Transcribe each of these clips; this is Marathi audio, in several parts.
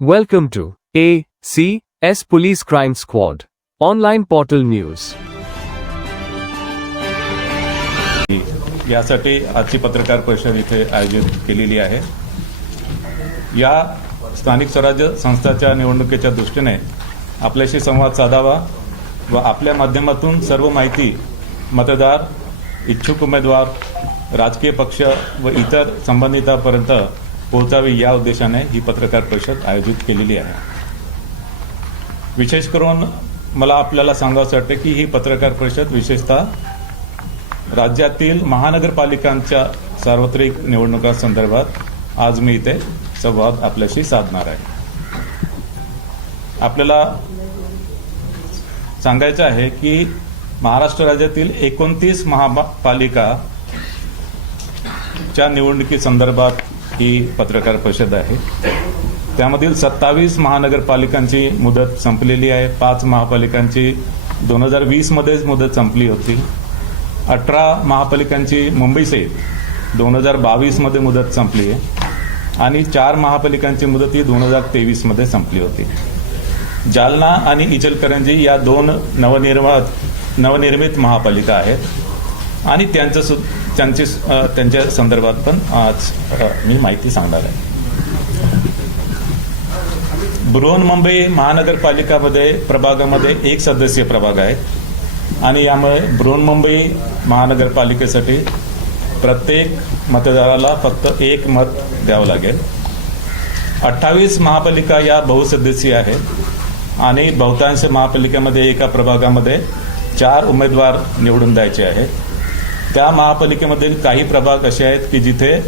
Welcome to ACS Police Crime Squad Online Portal News. यासाठी आजची पत्रकार परिषद इथे आयोजित केलेली आहे. या स्थानिक स्वराज्य संस्थाच्या निवडणुकीच्या दृष्टीने आपल्याशी संवाद साधावा व आपल्या माध्यमातून सर्व माहिती मतदार, इच्छुक उमेदवार, राजकीय पक्ष व इतर संबंधितांपर्यंत पोहोचावी या उद्देशाने ही पत्रकार परिषद आयोजित केलेली आहे. विशेष करून मला आपल्याला सांगावंसं वाटतं की ही पत्रकार परिषद विशेषतः राज्यातील महानगरपालिकांच्या सार्वत्रिक निवडणुकांसंदर्भात आज मी इथे संवाद आपल्याशी साधणार आहे. आपल्याला सांगायचं आहे की महाराष्ट्र राज्यातील 29 महापालिकाच्या निवडणुकीसंदर्भात ही पत्रकार परिषद आहे. त्यामधील 27 महानगरपालिकांची मुदत संपलेली आहे. 5 महापालिकांची 2020 मध्येच मुदत संपली होती. 18 महापालिकांची मुंबईसहित 2022 मध्ये मुदत संपली आहे आणि 4 महापालिकांची मुदत ही 2023 मध्ये संपली होती. जालना आणि इचलकरंजी या 2 नवनिर्मित महापालिका आहेत आणि त्यांच्या संदर्भात पण आज मी माहिती सांगणार आहे. बृहन्मुंबई महानगरपालिकामध्ये प्रभागामध्ये 1 सदस्यीय प्रभाग आहे आणि यामुळे बृहन्मुंबई महानगरपालिकेसाठी प्रत्येक मतदाराला फक्त 1 मत द्यावं लागेल. 28 महापालिका या बहुसदस्यीय आहेत आणि बहुतांश महापालिकेमध्ये एका प्रभागामध्ये 4 उमेदवार निवडून द्यायचे आहेत. त्या महापालिकेमधील काही प्रभाग असे आहेत की जिथे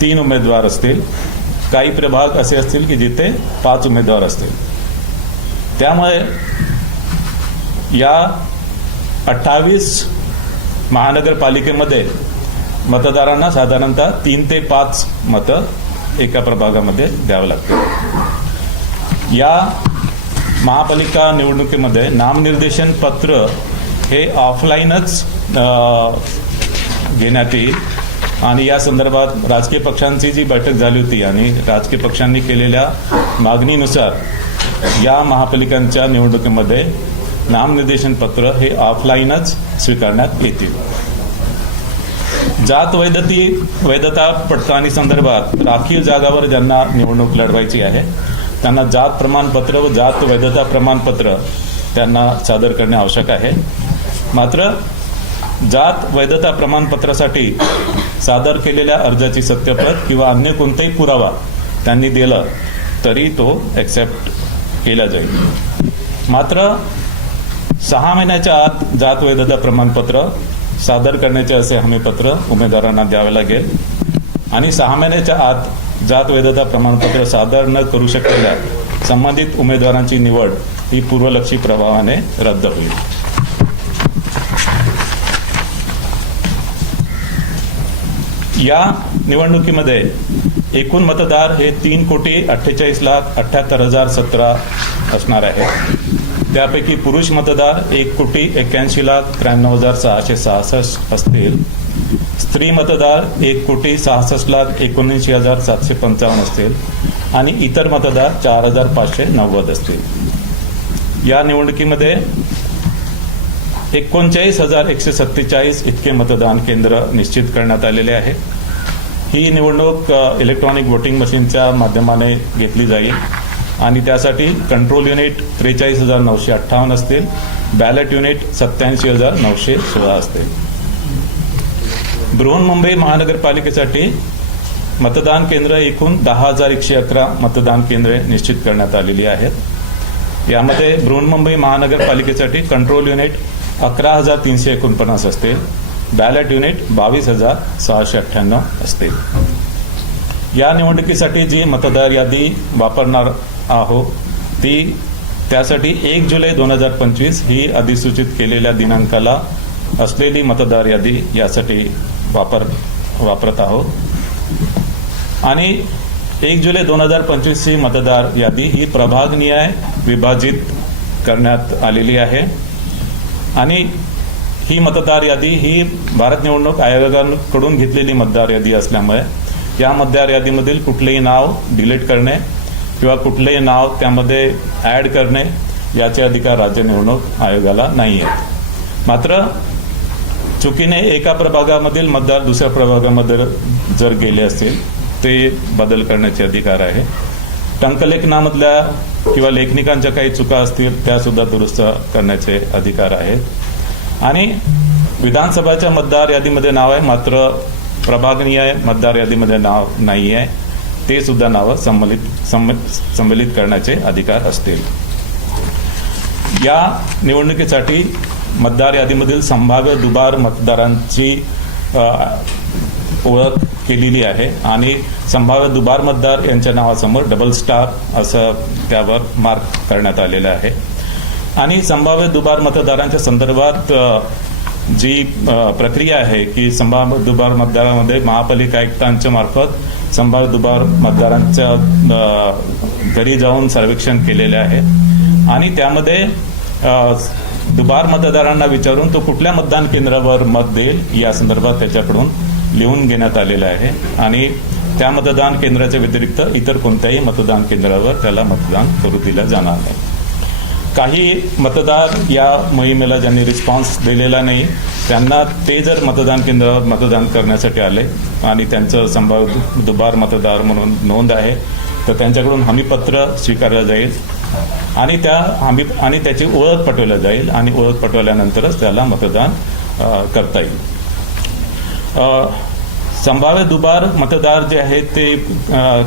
3 उमेदवार असतील, काही प्रभाग असे असतील की जिथे 5 उमेदवार असतील. त्यामुळे या 28 महानगरपालिकेमध्ये मतदारांना साधारणतः 3 ते 5 मतं एका प्रभागामध्ये द्यावं लागतील. या महापालिका निवडणुकीमध्ये नामनिर्देशन पत्र हे ऑफलाईनच घेण्यात येईल आणि या संदर्भात राजकीय पक्षांची जी बैठक झाली होती आणि राजकीय पक्षांनी केलेल्या मागणीनुसार या महापालिकांच्या निवडणुकीमध्ये नामनिर्देशन पत्र हे ऑफलाईनच स्वीकारण्यात येतील. जात वैधता पडताळणी संदर्भात राखीव जागावर ज्यांना निवडणूक लढवायची आहे त्यांना जात प्रमाणपत्र व जात वैधता प्रमाणपत्र त्यांना सादर करणे आवश्यक आहे. मात्र जात वैधता प्रमाणपत्रासाठी सादर केलेल्या अर्जाची सत्यप्रत किंवा अन्य कोणताही पुरावा त्यांनी दिला तरी तो एक्सेप्ट केला जाईल. मात्र 6 महिन्याच्या आत जात वैधता प्रमाणपत्र सादर करण्याचे असे हमीपत्र उमेदवारांना द्यावे लागेल आणि 6 महिन्याच्या आत जात वैधता प्रमाणपत्र सादर न करू शकलेल्या संबंधित उमेदवारांची निवड ही पूर्वलक्षी प्रभावाने रद्द होईल. या निवडणुकीमध्ये एकूण मतदार हे 3,48,78,017 असणार आहे. त्यापैकी पुरुष मतदार 1,81,93,666 असतील. स्त्री मतदार 1,66,79,755 असतील आणि इतर मतदार 4,590 असतील. या निवडणुकीमध्ये 39,147 इतके मतदान केंद्र निश्चित करण्यात आलेले आहे. ही निवडणूक इलेक्ट्रॉनिक वोटिंग मशीनच्या माध्यमाने घेतली जाईल आणि त्यासाठी कंट्रोल युनिट 43,958 असतील. बॅलेट युनिट 87,916 असतील. बृहन्मुंबई महानगरपालिकेसाठी मतदान केंद्र एकूण 10,111 मतदान केंद्रे निश्चित करण्यात आलेली आहेत. यामध्ये बृहन्मुंबई महानगरपालिकेसाठी कंट्रोल युनिट 11,349 असतील. बॅलेट युनिट 22,698 असतील. या निवडणुकीसाठी जी मतदार यादी वापरणार आहोत त्यासाठी 1 जुलै 2025 ही अधिसूचित केलेल्या दिनांकाला असलेली मतदार यादी यासाठी वापरत आहोत आणि 1 जुलै 2025 ही मतदार यादी ही प्रभागनिहाय विभाजित करण्यात आलेली आहे आणि ही मतदार यादी ही भारत निवडणूक आयोगाकडून घेतलेली मतदार यादी असल्यामुळे या मतदार यादीमधील कुठलेही नाव डिलीट करणे किंवा कुठलेही नाव त्यामध्ये ऍड करणे याचे अधिकार राज्य निवडणूक आयोगाला नाही आहेत. मात्र चुकीने एका प्रभागामधील मतदार दुसऱ्या प्रभागामध्ये जर गेले असतील ते बदल करण्याचे अधिकार आहे. टंकलेखनामधल्या किंवा लेखनिकांच्या काही चुका असतील त्या सुद्धा दुरुस्त करण्याचे अधिकार आहेत. आणि विधानसभाच्या मतदार यादीमध्ये नाव आहे मात्र प्रभागनीय मतदार यादीमध्ये नाव नाही आहे ते सुद्धा नावं संमलित करण्याचे अधिकार असतील. या निवडणुकीसाठी मतदार यादीमधील संभाव्य दुबार मतदारांची ओळख केलेली आहे आणि संभाव्य दुबार मतदार यांच्या नावासमोर डबल स्टार असं त्यावर मार्क करण्यात आलेलं आहे. आणि संभाव्य दुबार मतदारांच्या संदर्भात जी प्रक्रिया आहे की संभाव्य दुबार मतदारांमध्ये महापालिका आयुक्तांच्या मार्फत संभाव्य दुबार मतदारांच्या घरी जाऊन सर्वेक्षण केलेले आहे आणि त्यामध्ये दुबार मतदारांना विचारून तो कुठल्या मतदान केंद्रावर मत देईल या संदर्भात त्याच्याकडून लिहून घेण्यात आलेलं आहे आणि त्या मतदान केंद्राच्या व्यतिरिक्त इतर कोणत्याही मतदान केंद्रावर त्याला मतदान करू दिलं जाणार नाही. काही मतदार या मोहिमेला ज्यांनी रिस्पॉन्स दिलेला नाही त्यांना ते जर मतदान केंद्रावर मतदान करण्यासाठी आले आणि त्यांचं संभाव्य दुबार मतदार म्हणून नोंद आहे तर त्यांच्याकडून हमीपत्र स्वीकारलं जाईल आणि त्याची ओळख पटवली जाईल आणि ओळख पटवल्यानंतरच त्याला मतदान करता येईल. संभाव्य दुबार मतदार जे आहेत ते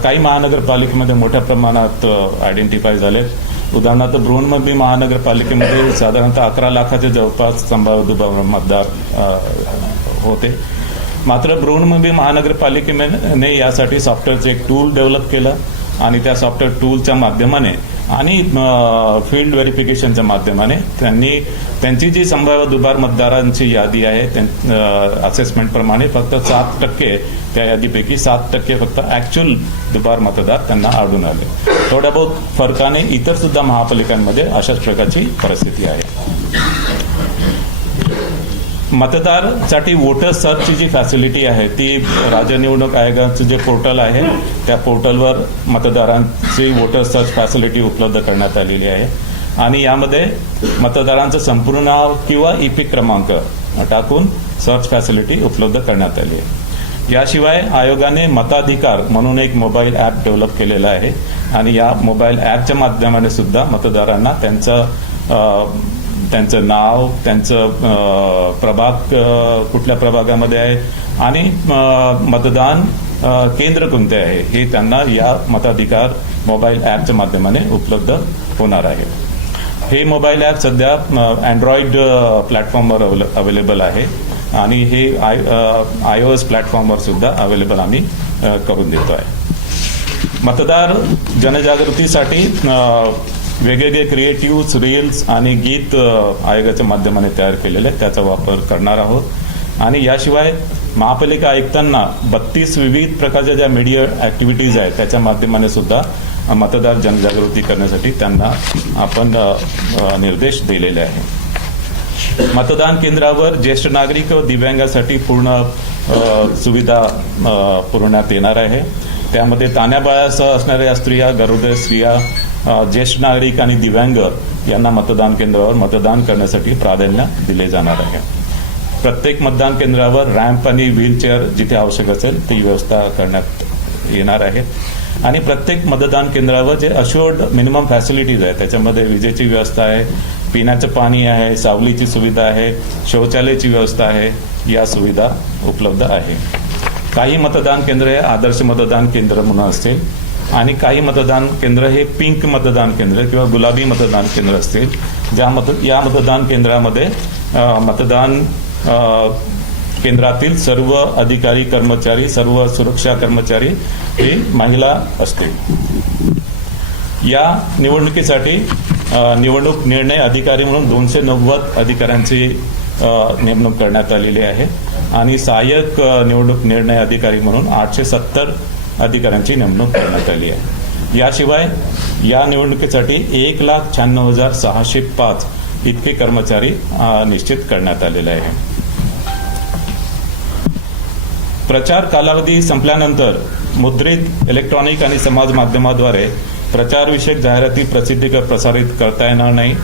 काही महानगरपालिकेमध्ये मोठ्या प्रमाणात आयडेंटिफाय झालेत. उदाहरणार्थ बृहन्मुंबई महानगरपालिकेमध्ये साधारणतः 11 लाखाच्या जवळपास संभाव्य दुबार मतदार होते. मात्र बृहन्मुंबई महानगरपालिकेने यासाठी सॉफ्टवेअरचं एक टूल डेव्हलप केलं आणि त्या सॉफ्टवेअर टूलच्या माध्यमाने आणि फील्ड व्हेरिफिकेशनच्या माध्यमाने त्यांची जी संभाव्य दुबार मतदारांची यादी आहे असेसमेंट प्रमाणे फक्त 7% त्या यादीपैकी 7% फक्त ऍक्च्युअल दुबार मतदार त्यांना आढळून आले. थोड्या बहुत फरकाने इतर सुद्धा महापालिकांमध्ये अशाच प्रकारची परिस्थिती आहे. मतदारसाठी वोटर सर्चची जी फॅसिलिटी आहे ती राज्य निवडणूक आयोगाचं जे पोर्टल आहे त्या पोर्टलवर मतदारांची वोटर सर्च फॅसिलिटी उपलब्ध करण्यात आलेली आहे आणि यामध्ये मतदारांचं संपूर्ण नाव किंवा इपिक क्रमांक टाकून सर्च फॅसिलिटी उपलब्ध करण्यात आली आहे. याशिवाय आयोगाने मताधिकार म्हणून एक मोबाईल ॲप डेव्हलप केलेला आहे आणि या मोबाईल ॲपच्या माध्यमाने सुद्धा मतदारांना त्यांचं नाव, त्यांचं प्रभाग कुठल्या प्रभागामध्ये आहे आणि मतदान केंद्र कोणते आहे हे त्यांना या मताधिकार मोबाईल ॲपच्या माध्यमाने उपलब्ध होणार आहे. हे मोबाईल ॲप सध्या अँड्रॉइड प्लॅटफॉर्मवर अवेलेबल आहे आणि हे iOS प्लॅटफॉर्मवर सुद्धा अवेलेबल आम्ही करून देतो आहे. मतदार जनजागृतीसाठी वेगवेगळे क्रिएटिव्ह रील्स आणि गीत आयोगाच्या माध्यमाने तयार केलेले त्याचा वापर करणार आहोत आणि याशिवाय महापालिका आयुक्तांना 32 विविध प्रकारच्या ज्या मीडिया ऍक्टिव्हिटीज आहेत त्याच्या माध्यमाने सुद्धा मतदार जनजागृती करण्यासाठी त्यांना आपण निर्देश दिलेले आहे. मतदान केंद्रावर ज्येष्ठ नागरिक व दिव्यांगासाठी पूर्ण सुविधा पुरवण्यात येणार आहे. त्यामध्ये तान्याबाळासह असणाऱ्या स्त्रिया, गरोदर स्त्रिया, ज्येष्ठ नागरिक आणि दिव्यांग यांना मतदान केंद्रावर मतदान करण्यासाठी प्राधान्य दिले जाणार आहे. प्रत्येक मतदान केंद्रावर रॅम्प आणि व्हीलचेअर जिथे आवश्यक असेल ती व्यवस्था करण्यात येणार आहे आणि प्रत्येक मतदान केंद्रावर जे अश्युअर्ड मिनिमम फॅसिलिटीज आहे त्याच्यामध्ये विजेची व्यवस्था आहे, पिण्याचं पाणी आहे, सावलीची सुविधा आहे, शौचालयाची व्यवस्था आहे, या सुविधा उपलब्ध आहे. काही मतदान केंद्र हे आदर्श मतदान केंद्र म्हणून असतील आणि काही मतदान केंद्र हे पिंक मतदान केंद्र किंवा गुलाबी मतदान केंद्र असतील. या मतदान केंद्रामध्ये मतदान केंद्रातील सर्व अधिकारी कर्मचारी, सर्व सुरक्षा कर्मचारी हे महिला असतील. या निवडणुकीसाठी निवडणूक निर्णय अधिकारी म्हणून 290 अधिकाऱ्यांची नेमणूक करण्यात आलेली आहे आणि सहाय्यक निवडणूक निर्णय अधिकारी म्हणून 870 अधिकाऱ्यांची नेमणूक करण्यात आली आहे. याशिवाय या निवडणुकीसाठी 1,96,605 इतके कर्मचारी निश्चित करण्यात आलेले आहे. प्रचार कालावधी संपल्यानंतर मुद्रित, इलेक्ट्रॉनिक आणि समाज माध्यमाद्वारे प्रचारविषयक जाहिराती प्रसारित करता येणार नाही.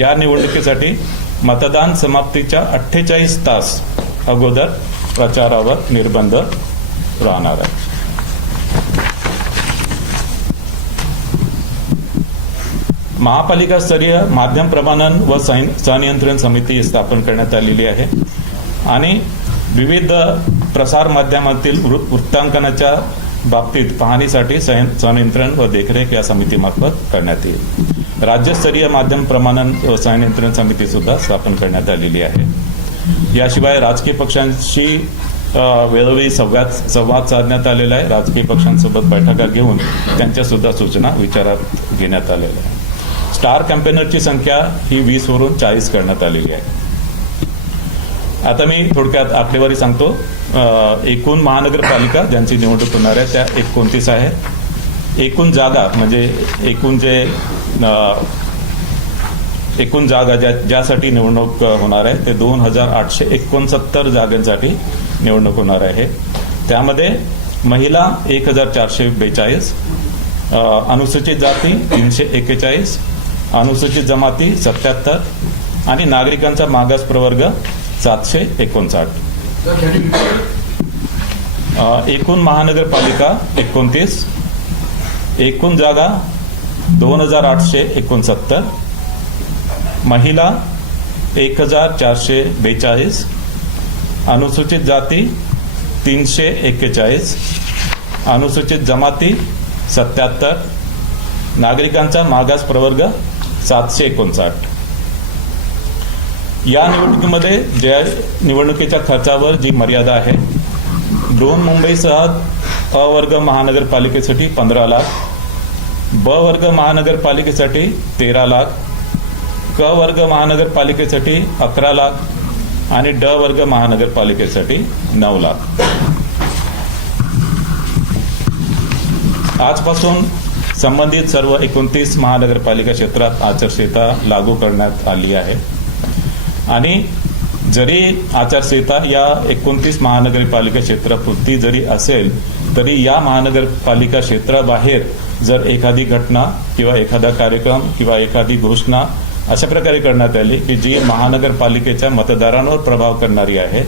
या निवडणुकीसाठी मतदान समाप्तीच्या 48 तास अगोदर प्रचारावर निर्बंध राहणार आहे. महापालिका स्तरीय माध्यम प्रमाणन व संनियंत्रण समिती स्थापन करण्यात आलेली आहे आणि विविध प्रसार माध्यमातील वृत्तांकनाच्या बाबतीत पाहणीसाठी संनियंत्रण व देखरेख या समितीमार्फत करण्यात येईल. राज्यस्तरीय माध्यम प्रमाणन व संनियंत्रण समिती सुद्धा स्थापन करण्यात आलेली आहे. याशिवाय राजकीय पक्षांशी वेळोवेळी संवाद साधण्यात आलेला आहे. राजकीय पक्षांसोबत बैठका घेऊन त्यांच्या सुद्धा सूचना विचारात घेण्यात आलेल्या आहे. स्टार कॅम्पेनरची संख्या ही 20 वरून 40 करण्यात आलेली आहे. आता मी थोडक्यात आकडेवारी सांगतो. एकूण महानगरपालिका ज्यांची निवडणूक होणार आहे त्या 29 आहे. एकूण जागा म्हणजे एकूण जागा ज्यासाठी निवडणूक होणार आहे ते 2869 जागांसाठी निवडणूक होणार आहे. त्यामध्ये महिला 1442, अनुसूचित जाती 341, अनुसूचित जमाती 77 आणि नागरिकांचा मागास प्रवर्ग 759. एकूण महानगरपालिका 29, एकूण जागा 2869, महिला 1442, अनुसूचित जाती 341, अनुसूचित जमाती 77, नागरिकांचा मागास प्रवर्ग 759. या निवडणुकीमध्ये ज्या निवडणुकीच्या खर्चावर जी मर्यादा आहे, बृहन्मुंबईसह अ वर्ग महानगरपालिकेसाठी 15 लाख, ब वर्ग महानगरपालिकेसाठी 13 लाख, क वर्ग महानगरपालिकेसाठी 11 लाख आणि ड वर्ग महानगरपालिकेसाठी 9 लाख. आजपासून संबंधित सर्व 29 महानगरपालिका क्षेत्रात आचारसंहिता लागू करण्यात आली आहे आणि जरी आचारसंहिता या 29 महानगरपालिका क्षेत्रापुरती जरी असेल तरी या महानगरपालिका क्षेत्राबाहेर जर एखादी घटना किंवा एखादा कार्यक्रम किंवा एखादी घोषणा अशा प्रकारे करण्यात आली की जी महानगरपालिकेच्या मतदारांवर प्रभाव करणारी आहे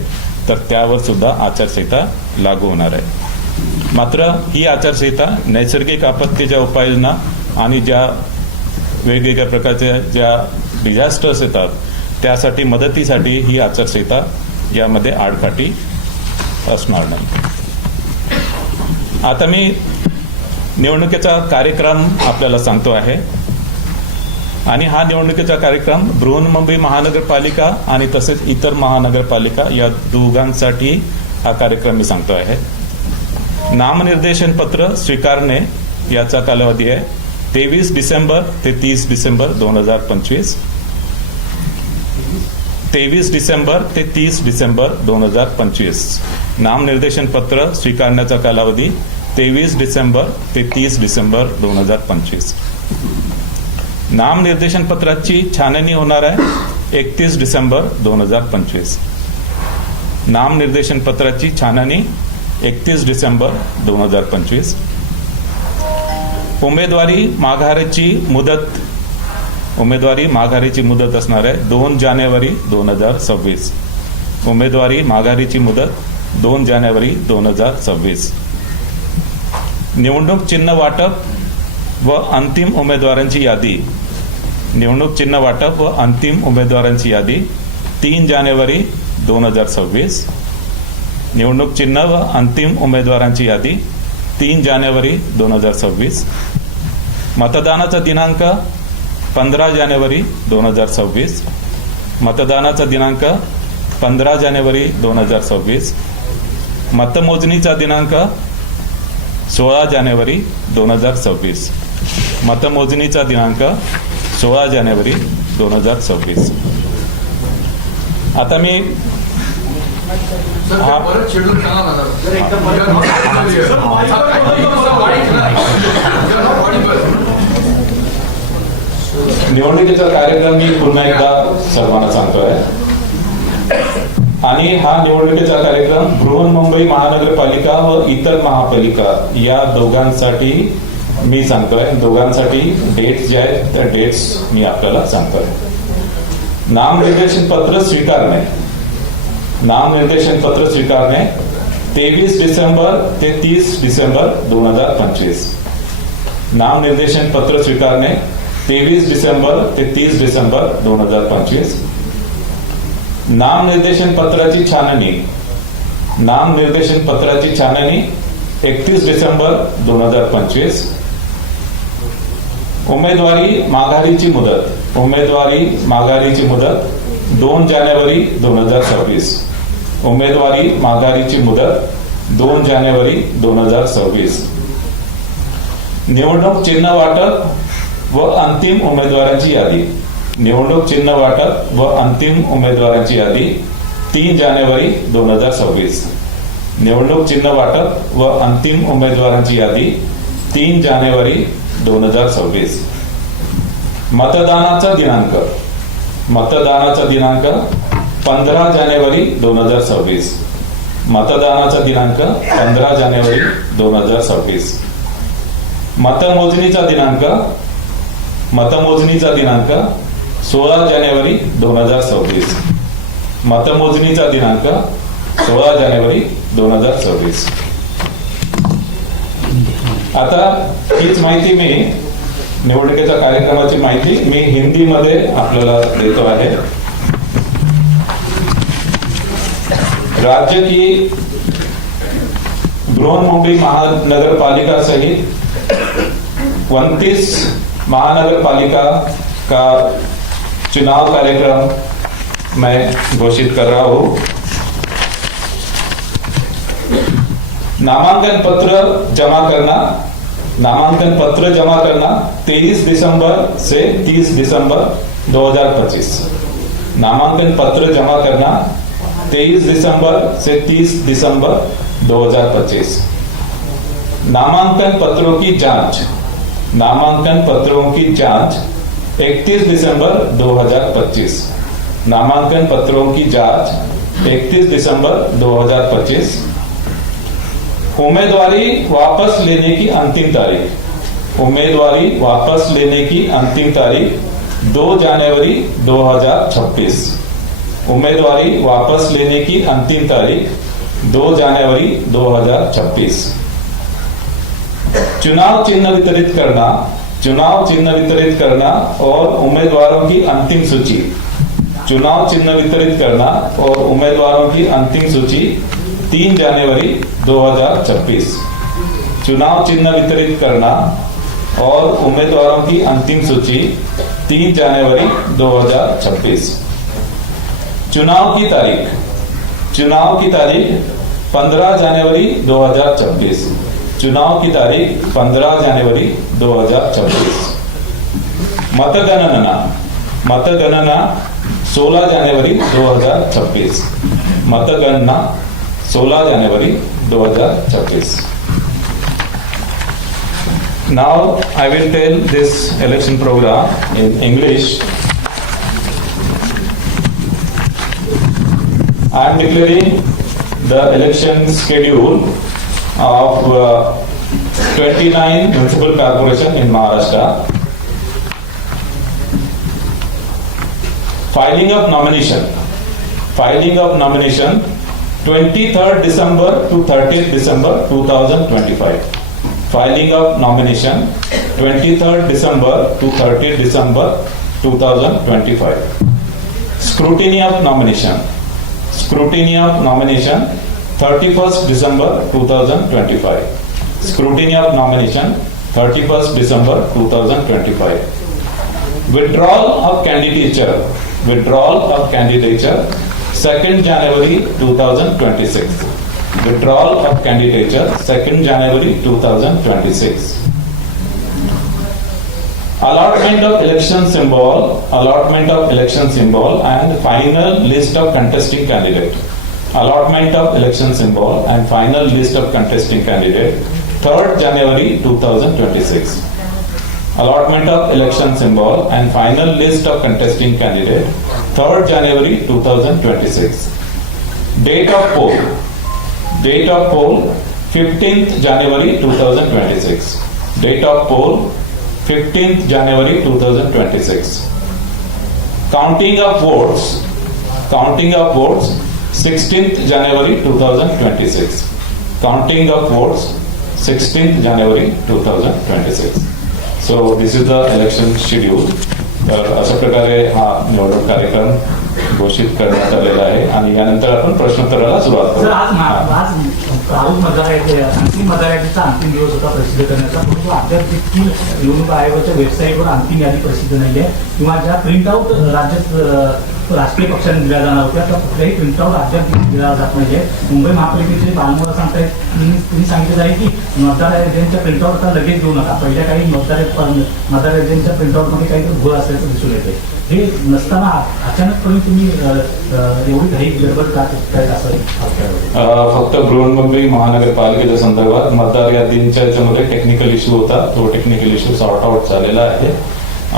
तर त्यावर सुद्धा आचारसंहिता लागू होणार आहे. मात्र ही आचारसंहिता नैसर्गिक आपत्तीच्या उपाययोजना आणि ज्या वेगवेगळ्या प्रकारच्या ज्या डिझास्टर्स येतात त्यासाठी मदतीसाठी ही आचारसंहिता यामध्ये आडकाठी असणार नाही. आता मी निवडणुकीचा कार्यक्रम आपल्याला सांगतो आहे आणि हा निवडणुकीचा कार्यक्रम बृहन्मुंबई महानगरपालिका आणि तसेच इतर महानगरपालिका या दोघांसाठी हा कार्यक्रम मी सांगतो आहे. नामनिर्देशन पत्र स्वीकारणे याचा कालावधी आहे 23 डिसेंबर ते 30 डिसेंबर 2025. 23 डिसेंबर ते 30 डिसेंबर 2025. नामनिर्देशन पत्र स्वीकारण्याचा कालावधी 23 डिसेंबर ते 30 डिसेंबर 2025. नामनिर्देशन पत्राची छाननी होणार आहे 31 डिसेंबर 2025. नामनिर्देशन पत्राची छाननी 31 डिसेंबर 2025. उमेदवारी माघारीची मुदत असणार आहे 2 जानेवारी 2026. उमेदवारी माघारीची मुदत 2 जानेवारी 2026. निवडणूक चिन्ह वाटप व अंतिम उमेदवारांची यादी. निवडणूक चिन्ह वाटप व अंतिम उमेदवारांची यादी 3 जानेवारी 2026. निवडणूक चिन्ह व अंतिम उमेदवारांची यादी 3 जानेवारी 2026. मतदानाचा दिनांक 15 जानेवारी 2026. मतदानाचा दिनांक 15 जानेवारी 2026. मतमोजणीचा दिनांक 16 जानेवारी 2026. मतमोजणीचा दिनांक 16 जानेवारी 2026. आता मी निवडणुकीचा कार्यक्रम मी पुन्हा एकदा सर्वांना सांगतोय आणि हा निवडणुकीचा कार्यक्रम बृहन्मुंबई महानगरपालिका व इतर महापालिका या दोघांसाठी मी सांगतोय, दोघांसाठी डेट्स जे आहेत त्या डेट्स मी आपल्याला सांगतोय. नामनिर्देशन पत्र स्वीकारणे, नामनिर्देशन पत्र स्वीकारणे 23 डिसेंबर ते 30 डिसेंबर 2025. नामनिर्देशन पत्र स्वीकारणे 23 डिसेंबर ते 30 डिसेंबर 2025. नामनिर्देशन पत्राची छाननी, नामनिर्देशन पत्राची छाननी 31 डिसेंबर 2025. उमेदवारी माघारीची मुदत, उमेदवारी माघारीची मुदत 2 जानेवारी 2026. उमेदवारी माघारीची मुदत 2 जानेवारी 2026. निवडणूक चिन्ह वाटप व अंतिम उमेदवारांची यादी, निवडणूक चिन्ह वाटप व अंतिम उमेदवारांची यादी 3 जानेवारी 2026. निवडणूक चिन्ह वाटप व अंतिम उमेदवारांची यादी 3 जानेवारी 2026. मतदानाचा दिनांक, मतदानाचा दिनांक 15 जानेवारी 2026. मतदानाचा दिनांक 15 जानेवारी 2026. मतमोजणीचा दिनांक, मतमोजणीचा दिनांक 16 जानेवारी 2026. मतमोजणीचा दिनांक 16 जानेवारी 2026. आता हीच माहिती मी, निवडणुकीच्या कार्यक्रमाची माहिती मी हिंदीमध्ये आपल्याला देतो आहे. राज्य की बृहन्मुंबई महानगर पालिका सहित 29 महानगर पालिका का चुनाव कार्यक्रम मैं घोषित कर रहा हूं. नामांकन पत्र जमा करना, नामांकन पत्र जमा करना 23 दिसंबर से 30 दिसंबर 2025. नामांकन पत्र जमा करना 23 दिसंबर से 30 दिसंबर 2025. नामांकन पत्रों की जांच, नामांकन पत्रों की जांच 31 दिसंबर 2025. नामांकन पत्रों की जांच 31 दिसंबर 2025. उम्मीदवारी वापस लेने की अंतिम तारीख, उम्मीदवारी वापस लेने की अंतिम तारीख 2 जनवरी 2026. उम्मीदवारी वापस लेने की अंतिम तारीख 2 जनवरी 2026. चुनाव चिन्ह वितरित करना, चुनाव चिन्ह वितरित करना और उम्मीदवारों की अंतिम सूची, चुनाव चिन्ह वितरित करना और उम्मीदवारों की अंतिम सूची 3 जनवरी 2026. चुनाव चिन्ह वितरित करना और उम्मीदवारों की अंतिम सूची 3 जनवरी 2026. चुनाव की तारीख, चुनाव की तारीख 15 जनवरी 2026. चुनाव की तारीख 15 जनवरी 2026. मतगणना, मतगणना 16 जनवरी 2026. मतगणना 16 January 2026. Now I will tell this election program in English. I am declaring the election schedule of 29 municipal corporation in Maharashtra. Filing of nomination, filing of nomination 23rd December to 30th December 2025. Filing of nomination 23rd December to 30th December 2025. Scrutiny of nomination, scrutiny of nomination 31st December 2025. Scrutiny of nomination 31st December 2025. Withdrawal of candidature, withdrawal of candidature 2nd January 2026. Withdrawal of candidature 2nd January 2026. Allotment of election symbol, allotment of election symbol and final list of contesting candidate. Allotment of election symbol and final list of contesting candidate 3rd January 2026. Allotment of election symbol and final list of contesting candidate 3rd January 2026. Date of poll, date of poll 15th January 2026. Date of poll 15th January 2026. Counting of votes 16th January 2026. Counting of votes 16th January 2026. So this is the election schedule. तर अशा प्रकारे हा निवडणूक कार्यक्रम घोषित करण्यात आलेला आहे आणि यानंतर आपण प्रश्नोत्तराला सुरुवात सर, करू. आज राहुल अंतिम मतदाराचा अंतिम दिवस होता प्रसिद्ध करण्याचा, परंतु अद्याप देखील निवडणूक आयोगाच्या वेबसाईटवर अंतिम यादी प्रसिद्ध नाही आहे किंवा ज्या प्रिंटआउट राज्यात राजकीय पक्षांनी दिल्या जाणार होत्या त्या कुठल्याही प्रिंटआउट अद्याप दिला जात नाहीये. मुंबई महापालिकेचे बालमोरा सांगतायत, तुम्ही सांगितलं आहे की मतदार याद्यांच्या प्रिंटआउट आता लगेच देऊ नका. पहिल्या काही मतदार याद्यांच्या प्रिंटआउटमध्ये काहीतरी घोळ असल्याचं दिसून येते. हे नसताना अचानकपणे तुम्ही एवढी घाई गडबड का करतायत असं फक्त बृहन्मुंबई महानगरपालिकेच्या संदर्भात मतदार यादींच्या याच्यामध्ये टेक्निकल इश्यू होता. तो टेक्निकल इश्यू सॉर्ट आउट झालेला आहे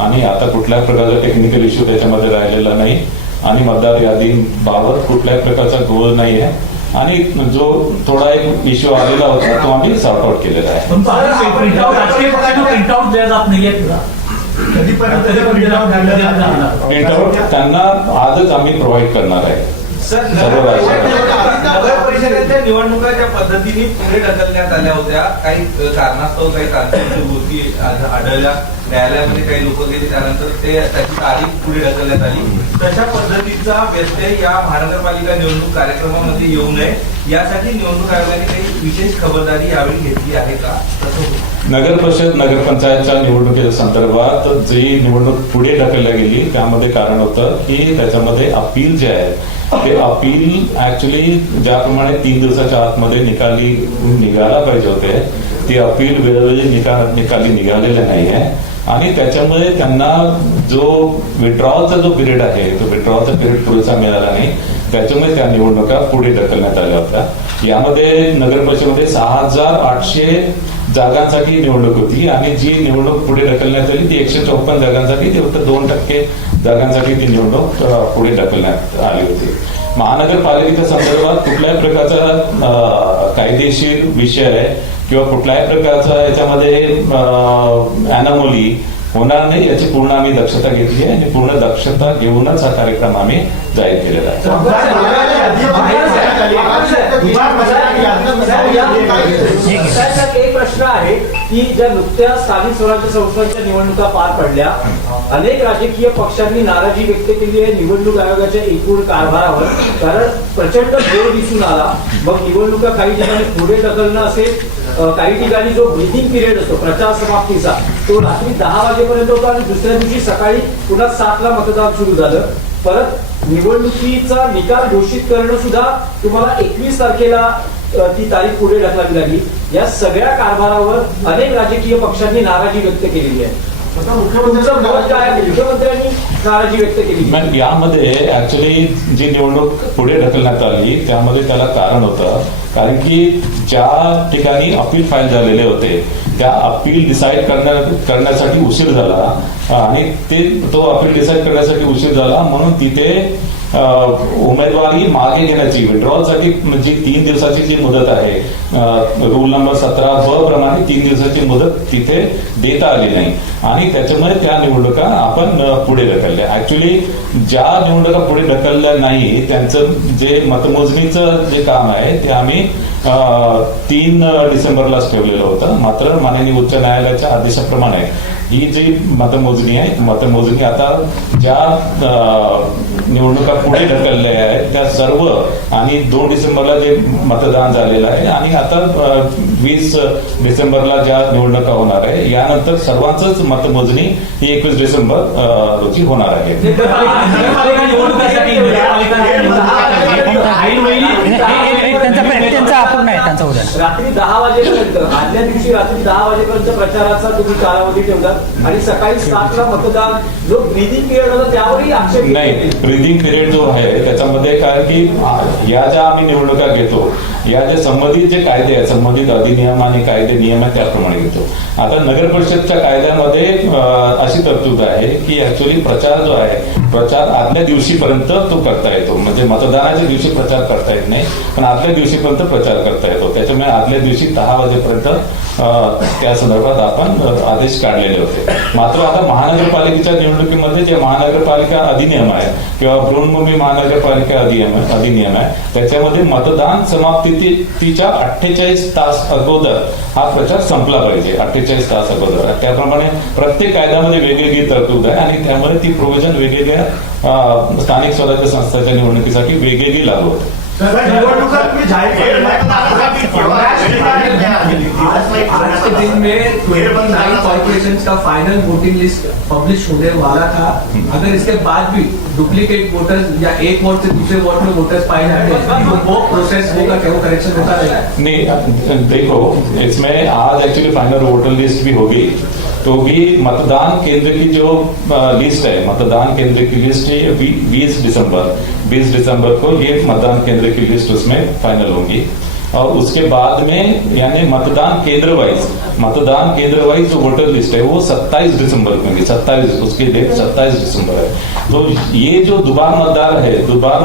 आणि आता कुठल्याच प्रकारचा टेक्निकल इश्यू त्याच्यामध्ये राहिलेला नाही आणि मतदार यादीबाबत कुठल्याही प्रकारचा गोळ नाही आहे आणि जो थोडा एक इश्यू आलेला होता तो आम्ही सॉर्ट आउट केलेला आहे. राजकीय पक्षांना प्रिंटआउट दिल्या जात नाहीये. प्रिंटआउट त्यांना आजच आम्ही प्रोव्हाइड करणार आहे. नगर परिषदेच्या निवडणुकाच्या पद्धतीने पुढे ढकलण्यात आल्या होत्या. काही कारणास्तव काही तांत्रिक गोष्टी आढळल्या, न्यायालयामध्ये काही लोक गेले, त्यानंतर त्याची तारीख पुढे ढकलण्यात आली. तशा पद्धतीचा व्यत्यय या महानगरपालिका निवडणूक कार्यक्रमामध्ये येऊ नये यासाठी निवडणूक आयोगाने काही विशेष खबरदारी यावेळी घेतली आहे का? नगर परिषद नगरपंचायतच्या निवडणुकीच्या संदर्भात जी निवडणूक पुढे ढकलल्या गेली त्यामध्ये कारण होतं की त्याच्यामध्ये अपील जे आहे ते अपील ऍक्च्युली ज्याप्रमाणे 3 दिवसाच्या आतमध्ये निघायला पाहिजे होते ते अपील वेळोवेळी निकाली निघालेले नाही आहे आणि त्याच्यामुळे त्यांना जो विड्रॉलचा जो पिरियड आहे तो विड्रॉलचा पिरियड पुरेसा मिळाला नाही. त्याच्यामुळे त्या निवडणुका पुढे ढकलण्यात आल्या होत्या. यामध्ये नगर परिषदेमध्ये 6,800 जागांसाठी निवडणूक होती आणि जी निवडणूक पुढे ढकलण्यात आली ती 154 जागांसाठी, ती फक्त 2% जागांसाठी ती निवडणूक पुढे ढकलण्यात आली होती. महानगरपालिकेच्या संदर्भात कुठल्याही प्रकारचा कायदेशीर विषय आहे किंवा कुठल्याही प्रकारचा याच्यामध्ये अॅनोमली होणार नाही याची पूर्ण आम्ही दक्षता घेतली आहे आणि पूर्ण दक्षता घेऊनच हा कार्यक्रम आम्ही जाहीर केलेला आहे. एक प्रश्न आहे की ज्या नुकत्या स्थानिक स्वराज्य संस्थांच्या निवडणुका पार पडल्या, अनेक राजकीय पक्षांनी नाराजी व्यक्त केली आहे निवडणूक आयोगाच्या एकूण कारभारावर, कारण प्रचंड जोर दिसून आला. मग निवडणुका काही ठिकाणी पुढे ढकलणं असेल, काही ठिकाणी जो ब्रीथिंग पिरियड असतो प्रचार समाप्तीचा तो रात्री 10 वाजेपर्यंत होता आणि दुसऱ्या दिवशी सकाळी पुन्हा 7ला मतदान सुरू झालं. परत निवडणुकीचा निकाल घोषित करणं सुद्धा तुम्हाला 21 तारखेला ती तारीख पुढे ढकलावी लागली. या सगळ्या कारभारावर अनेक राजकीय पक्षांनी नाराजी व्यक्त केलेली आहे. मुख्यमंत्र्यांनी नाराजी व्यक्त केली. यामध्ये ऍक्च्युली जी निवडणूक पुढे ढकलण्यात आली त्यामध्ये त्याला कारण होतं, कारण की ज्या ठिकाणी अपील फाईल झालेले होते त्या अपील डिसाईड करण्यासाठी उशीर झाला आणि तो अपील डिसाईड करण्यासाठी उशीर झाला म्हणून तिथे उमेदवारी मागे घेण्याची विड्रॉलसाठी जी 3 दिवसाची जी मुदत आहे रूल नंबर 17B प्रमाणे 3 दिवसाची मुदत तिथे देता आली नाही आणि त्याच्यामुळे त्या निवडणुका आपण पुढे ढकलल्या. ऍक्च्युली ज्या निवडणुका पुढे ढकलल्या नाही त्यांचं जे मतमोजणीचं जे काम आहे ते आम्ही 3 डिसेंबरलाच ठेवलेलं होतं. मात्र माननीय उच्च न्यायालयाच्या आदेशाप्रमाणे ही जी मतमोजणी आहे मतमोजणी आता ज्या निवडणुका पुढे ढकलल्या आहेत त्या सर्व आणि 2 डिसेंबरला जे मतदान झालेलं आहे आणि आता 20 डिसेंबरला ज्या निवडणुका होणार आहे यानंतर सर्वांचंच मतमोजणी ही 21 डिसेंबर रोजी होणार आहे. रात्री 10 वाजेपर्यंत आदल्या दिवशी रात्री 10 वाजेपर्यंत प्रचाराचा तुम्ही कालावधी ठेवला आणि सकाळी 7ला मतदान जो ब्रीदिंग पिरियड होता त्यावरही आक्षेप नाही. ब्रीदिंग पिरियड जो आहे त्याच्यामध्ये कारण की या ज्या आम्ही निवडणुका घेतो या जे संबंधित जे कायदे आहेत संबंधित अधिनियम आणि कायदे नियम आहेत त्याप्रमाणे घेतो. आता नगर परिषदच्या कायद्यामध्ये अशी तरतूद आहे की ऍक्च्युअली प्रचार जो आहे प्रचार आदल्या दिवशीपर्यंत तो करता येतो, म्हणजे मतदानाच्या दिवशी प्रचार करता येत नाही पण आदल्या दिवशीपर्यंत प्रचार करता येतो. त्याच्यामुळे आदल्या दिवशी 10 वाजेपर्यंत त्या संदर्भात आपण आदेश काढलेले होते. मात्र आता महानगरपालिकेच्या निवडणुकीमध्ये जे महानगरपालिका अधिनियम आहे किंवा बृहन्मुंबई महानगरपालिका अधिनियम आहे त्याच्यामध्ये मतदान समाप्तीच्या 48 तास अगोदर हा प्रचार संपला पाहिजे. 48 तास अगोदर. त्याप्रमाणे प्रत्येक कायद्यामध्ये वेगवेगळी तरतूद आहे आणि त्यामुळे ती प्रोव्हिजन वेगवेगळ्या स्थानिक स्वराज्य संस्थांच्या निवडणुकीसाठी वेगवेगळी लागू होते. आज के दिन में 29 कॉर्पोरेशन का फाइनल वोटिंग लिस्ट पब्लिश होने वाला था. अगर इसके बाद भी डुप्लीकेट वोटर्स या एक वोट से दूसरे वोट में वोटर्स पाए जाते हैं तो वो प्रोसेस होगा क्या, वो करेक्शन होता रहेगा? नहीं, देखो इसमें आज एक्चुअली फाइनल वोटर लिस्ट भी होगी तो भी मतदान केंद्र की जो लिस्ट है, मतदान केंद्र की लिस्ट है 20 दिसंबर को ये मतदान केंद्र की लिस्ट उसमें फाइनल होगी और उसके बाद में यानी मतदान केंद्र वाइज जो वोटर लिस्ट है वो 27 दिसंबर को होगी. 27 उसकी डेट 27 दिसंबर है. तो ये जो दुबार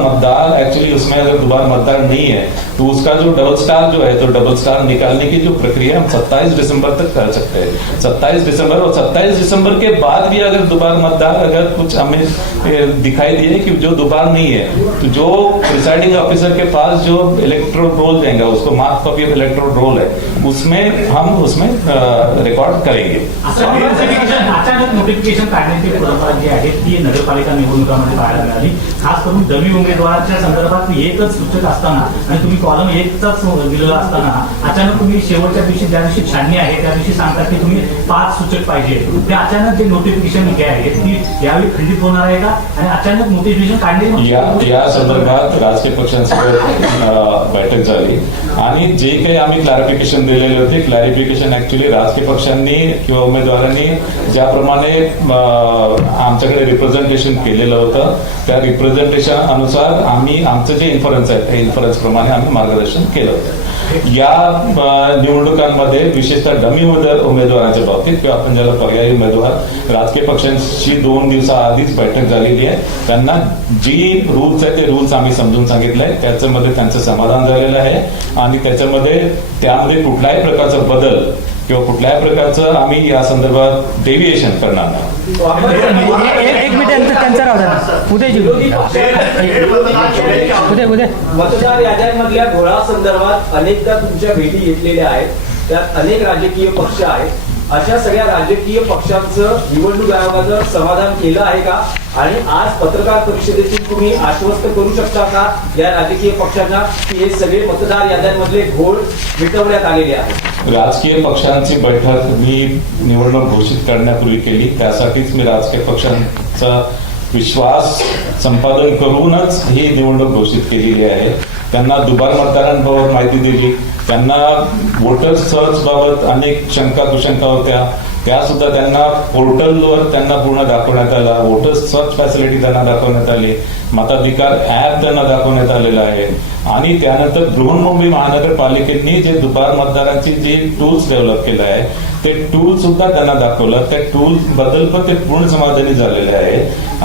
मतदार एक्चुअली उसमें अगर दुबार मतदार नहीं है तो उसका जो डबल स्टार जो है तो डबल स्टार निकालने की जो प्रक्रिया हम 27 दिसंबर तक कर सकते हैं. 27 दिसंबर और 27 दिसंबर के बाद भी अगर दुबार मतदार अगर कुछ हमें दिखाई दिए कि जो दुबार नहीं है तो जो प्रिसाइडिंग ऑफिसर के पास जो इलेक्ट्रोल रोल देंगे उसको mark copy of electoral roll है उसमें रिकॉर्ड करेंगे. अचानक नोटिफिकेशन काढण्याची परंपरा जी आहे ती नगरपालिका निवडणुकामध्ये पाहायला मिळाली. खास करून डमी उमेदवाराच्या संदर्भात एकच सूचक असताना आणि तुम्ही कॉलम 1चाच दिलेला असताना अचानक तुम्ही शेवटच्या दिवशी ज्या दिवशी छाननी आहे त्या दिवशी सांगता की तुम्ही 5 सूचक पाहिजे. ते अचानक जे नोटिफिकेशन जे आहे ती यावेळी खंडित होणार आहे का आणि अचानक नोटिफिकेशन काढणे या संदर्भात राजकीय पक्षांसोबत बैठक झाली आणि जे काही आम्ही क्लॅरिफिकेशन दिलेले होते क्लॅरिफिकेशन ऍक्च्युली राजकीय पक्षांनी किंवा उमेदवारांनी ज्याप्रमाणे आमच्याकडे रिप्रेझेंटेशन केलेलं होतं त्या रिप्रेझेंटेशन अनुसार आम्ही आमचं जे इन्फरन्स आहे त्या इन्फरन्स प्रमाणे आम्ही मार्गदर्शन केलं होतं. या निवडणुकांमध्ये विशेषतः डमी उमेदवारांच्या बाबतीत किंवा आपण ज्याला पर्यायी उमेदवार राजकीय पक्षांशी 2 दिवसाआधीच बैठक झालेली आहे. त्यांना जी रूल्स आहे ते रूल्स आम्ही समजून सांगितलंय. त्याच्यामध्ये त्यांचं समाधान झालेलं आहे आणि त्यामध्ये कुठल्याही प्रकारचा बदल किंवा कुठल्याही प्रकारचं आम्ही या संदर्भात डेव्हिएशन करणार नाही. एक मिनिट त्यांचा राहू द्या. मतदार याद्यांमधल्या घोळासंदर्भात अनेकदा तुमच्या भेटी घेतलेल्या आहेत. त्यात अनेक राजकीय पक्ष आहेत. अशा सगळ्या राजकीय पक्षांचं निवडणूक आयोगाचं समाधान केलं आहे का आणि आज पत्रकार परिषदेतून तुम्ही आश्वस्त करू शकता का या राजकीय पक्षांना की हे सगळे मतदार याद्यांमधले घोळ मिटवण्यात आलेले आहेत? राजकीय पक्षांची बैठक मी निवडणूक घोषित करण्यापूर्वी केली. त्यासाठीच मी राजकीय पक्षांचा विश्वास संपादन करूनच ही निवडणूक घोषित केलेली आहे. त्यांना दुबार मतदारांबाबत माहिती दिली. त्यांना वोटर सर्च बाबत अनेक शंका कुशंका होत्या त्या सुद्धा त्यांना पोर्टलवर त्यांना पूर्ण दाखवण्यात आला. वोटर सर्च फॅसिलिटी त्यांना दाखवण्यात आली. मताधिकार ऍप त्यांना दाखवण्यात आलेला आहे आणि त्यानंतर बृहन्मुंबई महानगरपालिकेने जे दुबार मतदारांची जे टूल्स डेव्हलप केलं आहे ते टूल सुद्धा त्यांना दाखवलं. त्या टूल बद्दल पण ते पूर्ण समाधानी झालेले आहे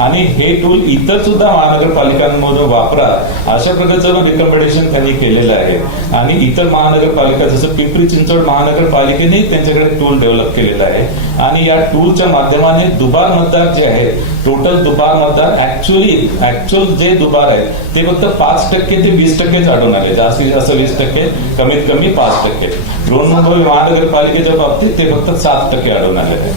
आणि हे टूल इतर सुद्धा महानगरपालिकांमधून वापरा अशा प्रकारचं रिकमेंडेशन त्यांनी केलेलं आहे. आणि इतर महानगरपालिका जसं पिंपरी चिंचवड महानगरपालिकेने त्यांच्याकडे टूल डेव्हलप केलेला आहे आणि या टूलच्या माध्यमाने दुबार मतदार जे आहे टोटल दुबार मतदार ऍक्च्युअल जे दुबार आहे ते फक्त 5% ते 20% आढळून आले. जास्तीत जास्त 20%, कमीत कमी 5%. बृहन्मुंबई महानगरपालिकेच्या बाबतीत ते फक्त 7% आढळून आले आहे.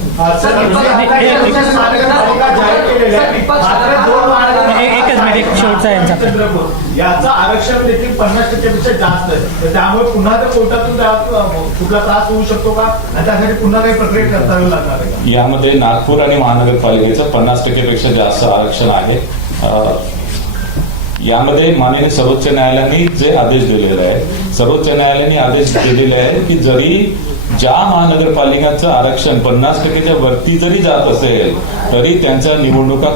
याचं आरक्षण देखील 50%पेक्षा जास्त आहे. त्यामुळे पुन्हा त्या कोर्टातून कुठला त्रास होऊ शकतो का आणि त्यासाठी पुन्हा काही प्रक्रिया करावी लागणार आहे? यामध्ये नागपूर आणि महानगरपालिकेचं 50% पेक्षा जास्त आरक्षण आहे. यामध्ये माननीय सर्वोच्च न्यायालयाने जे आदेश दिलेले आहे सर्वोच्च न्यायालयाने आदेश दिलेले आहे की जरी ज्या महानगरपालिकांचं आरक्षण 50%च्या वरती जरी जात असेल तरी त्यांच्या निवडणुका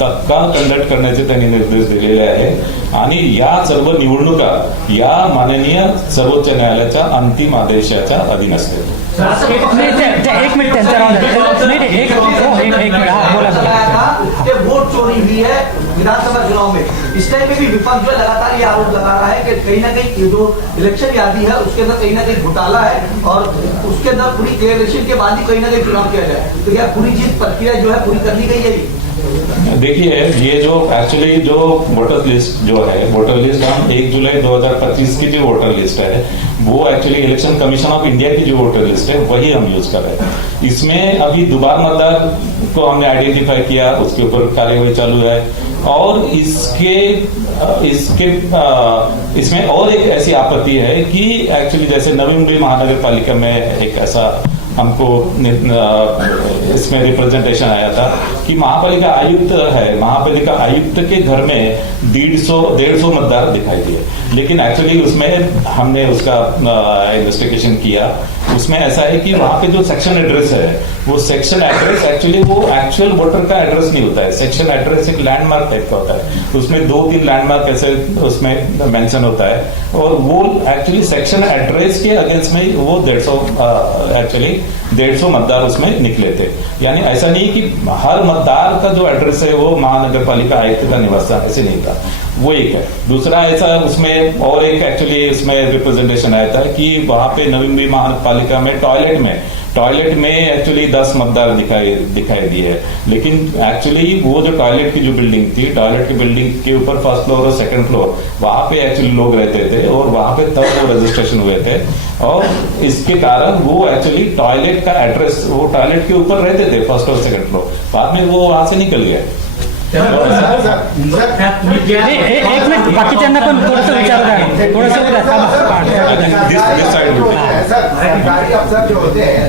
तत्काळ कंडक्ट करण्याचे त्यांनी निर्देश दिलेले आहे आणि या सर्व निवडणुका या माननीय सर्वोच्च न्यायालयाच्या अंतिम आदेशाच्या अधीन असते. एक मिनिट त्यांचा राहू द्या. वोट चोरी हुई है विधानसभा चुनाव में, इस टाइम में भी विपक्ष जो है लगातार ये आरोप लगा रहा है कि कहीं ना कहीं ये जो इलेक्शन यादी है उसके अंदर कहीं ना कहीं घोटाला है और उसके अंदर पूरी क्लियरेशन के बाद ही कहीं ना कहीं चुनाव किया जाए। तो क्या पूरी चीज प्रक्रिया जो है पूरी कर ली गई है? देखिए, ये जो एक्चुअली जो वोटर लिस्ट जो है, वोटर लिस्ट हम 1 जुलाई 2025 की जो वोटर लिस्ट है, वो actually election commission of India की जो वोटर लिस्ट है वही हम यूज कर रहे हैं। इसमें अभी दोबारा मतदार को हमने आइडेंटिफाई किया, उसके ऊपर कार्यवाही चालू है और इसमें और एक ऐसी आपत्ति है कि एक्चुअली जैसे नवी मुंबई महानगर पालिका में एक ऐसा हमको इसमें रिप्रेजेंटेशन आया था कि महापालिका आयुक्त है, महापालिका आयुक्त के घर में 150 मतदार दिखाई दिए, लेकिन एक्चुअली उसमें हमने उसका इन्वेस्टिगेशन किया। उसमें ऐसा है कि वहां पे जो सेक्शन एड्रेस है वो सेक्शन एड्रेस एक्चुअली वो एक्चुअल वोटर का एड्रेस नहीं होता है। सेक्शन एड्रेस एक लैंडमार्क टाइप का होता है, उसमें 2-3 लैंडमार्क ऐसे उसमें मेंशन होता है और वो एक्चुअली सेक्शन एड्रेस के अगेंस्ट में वो 150 मतदार उसमें निकले थे। यानी ऐसा नहीं कि हर मतदार का जो एड्रेस है वो महानगर पालिका आयुक्त का निवास स्थान ऐसे नहीं था, वो एक है। दूसरा ऐसा उसमें और एक एक्चुअली इसमें रिप्रेजेंटेशन आया था कि वहां पे नवी मुंबई महानगर पालिका में टॉयलेट में एक्चुअली 10 मतदार दिखाई दिए, लेकिन एक्चुअली वो जो टॉयलेट की जो बिल्डिंग थी, टॉयलेट की बिल्डिंग के ऊपर फर्स्ट फ्लोर और सेकंड फ्लोर वहां पे एक्चुअली लोग रहते थे और वहां पे तब वो रजिस्ट्रेशन हुए थे और इसके कारण वो एक्चुअली टॉयलेट का एड्रेस वो टॉयलेट के ऊपर रहते थे फर्स्ट और सेकंड फ्लोर, बाद में वो वहां से निकल गए। एक मिनिट, बाकीच्यांना पण थोडंसं विचारू द्या, थोडंसं सरकारी अफसर जो होते हैं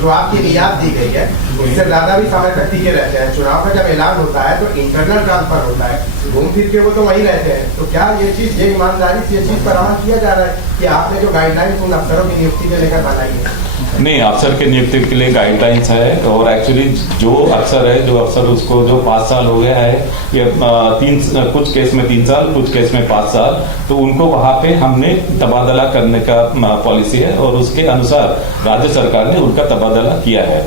जो आपकी रियायत दी गई है उससे ज्यादा भी समय तक टिके रहते हैं। चुनाव का जब ऐलान होता है तो इंटरनल ट्रांसफर होता है, घूम फिर के वो तो वहीं रहते हैं। तो क्या ये ईमानदारी से ये चीज पर अमल किया जा रहा है कि आपने जो गाइडलाइंस उन अफसरों की नियुक्ति को लेकर बनाई है? नहीं, अफसर के नियुक्ति के लिए गाइडलाइंस है और एक्चुअली जो अफसर उसको जो 5 साल हो गया है, कुछ केस में 3 साल, कुछ केस में 5 साल, तो उनको वहां पे हमने तबादला करने का पॉलिसी है और उसके अनुसार राज्य सरकार ने उनका तबादला किया है।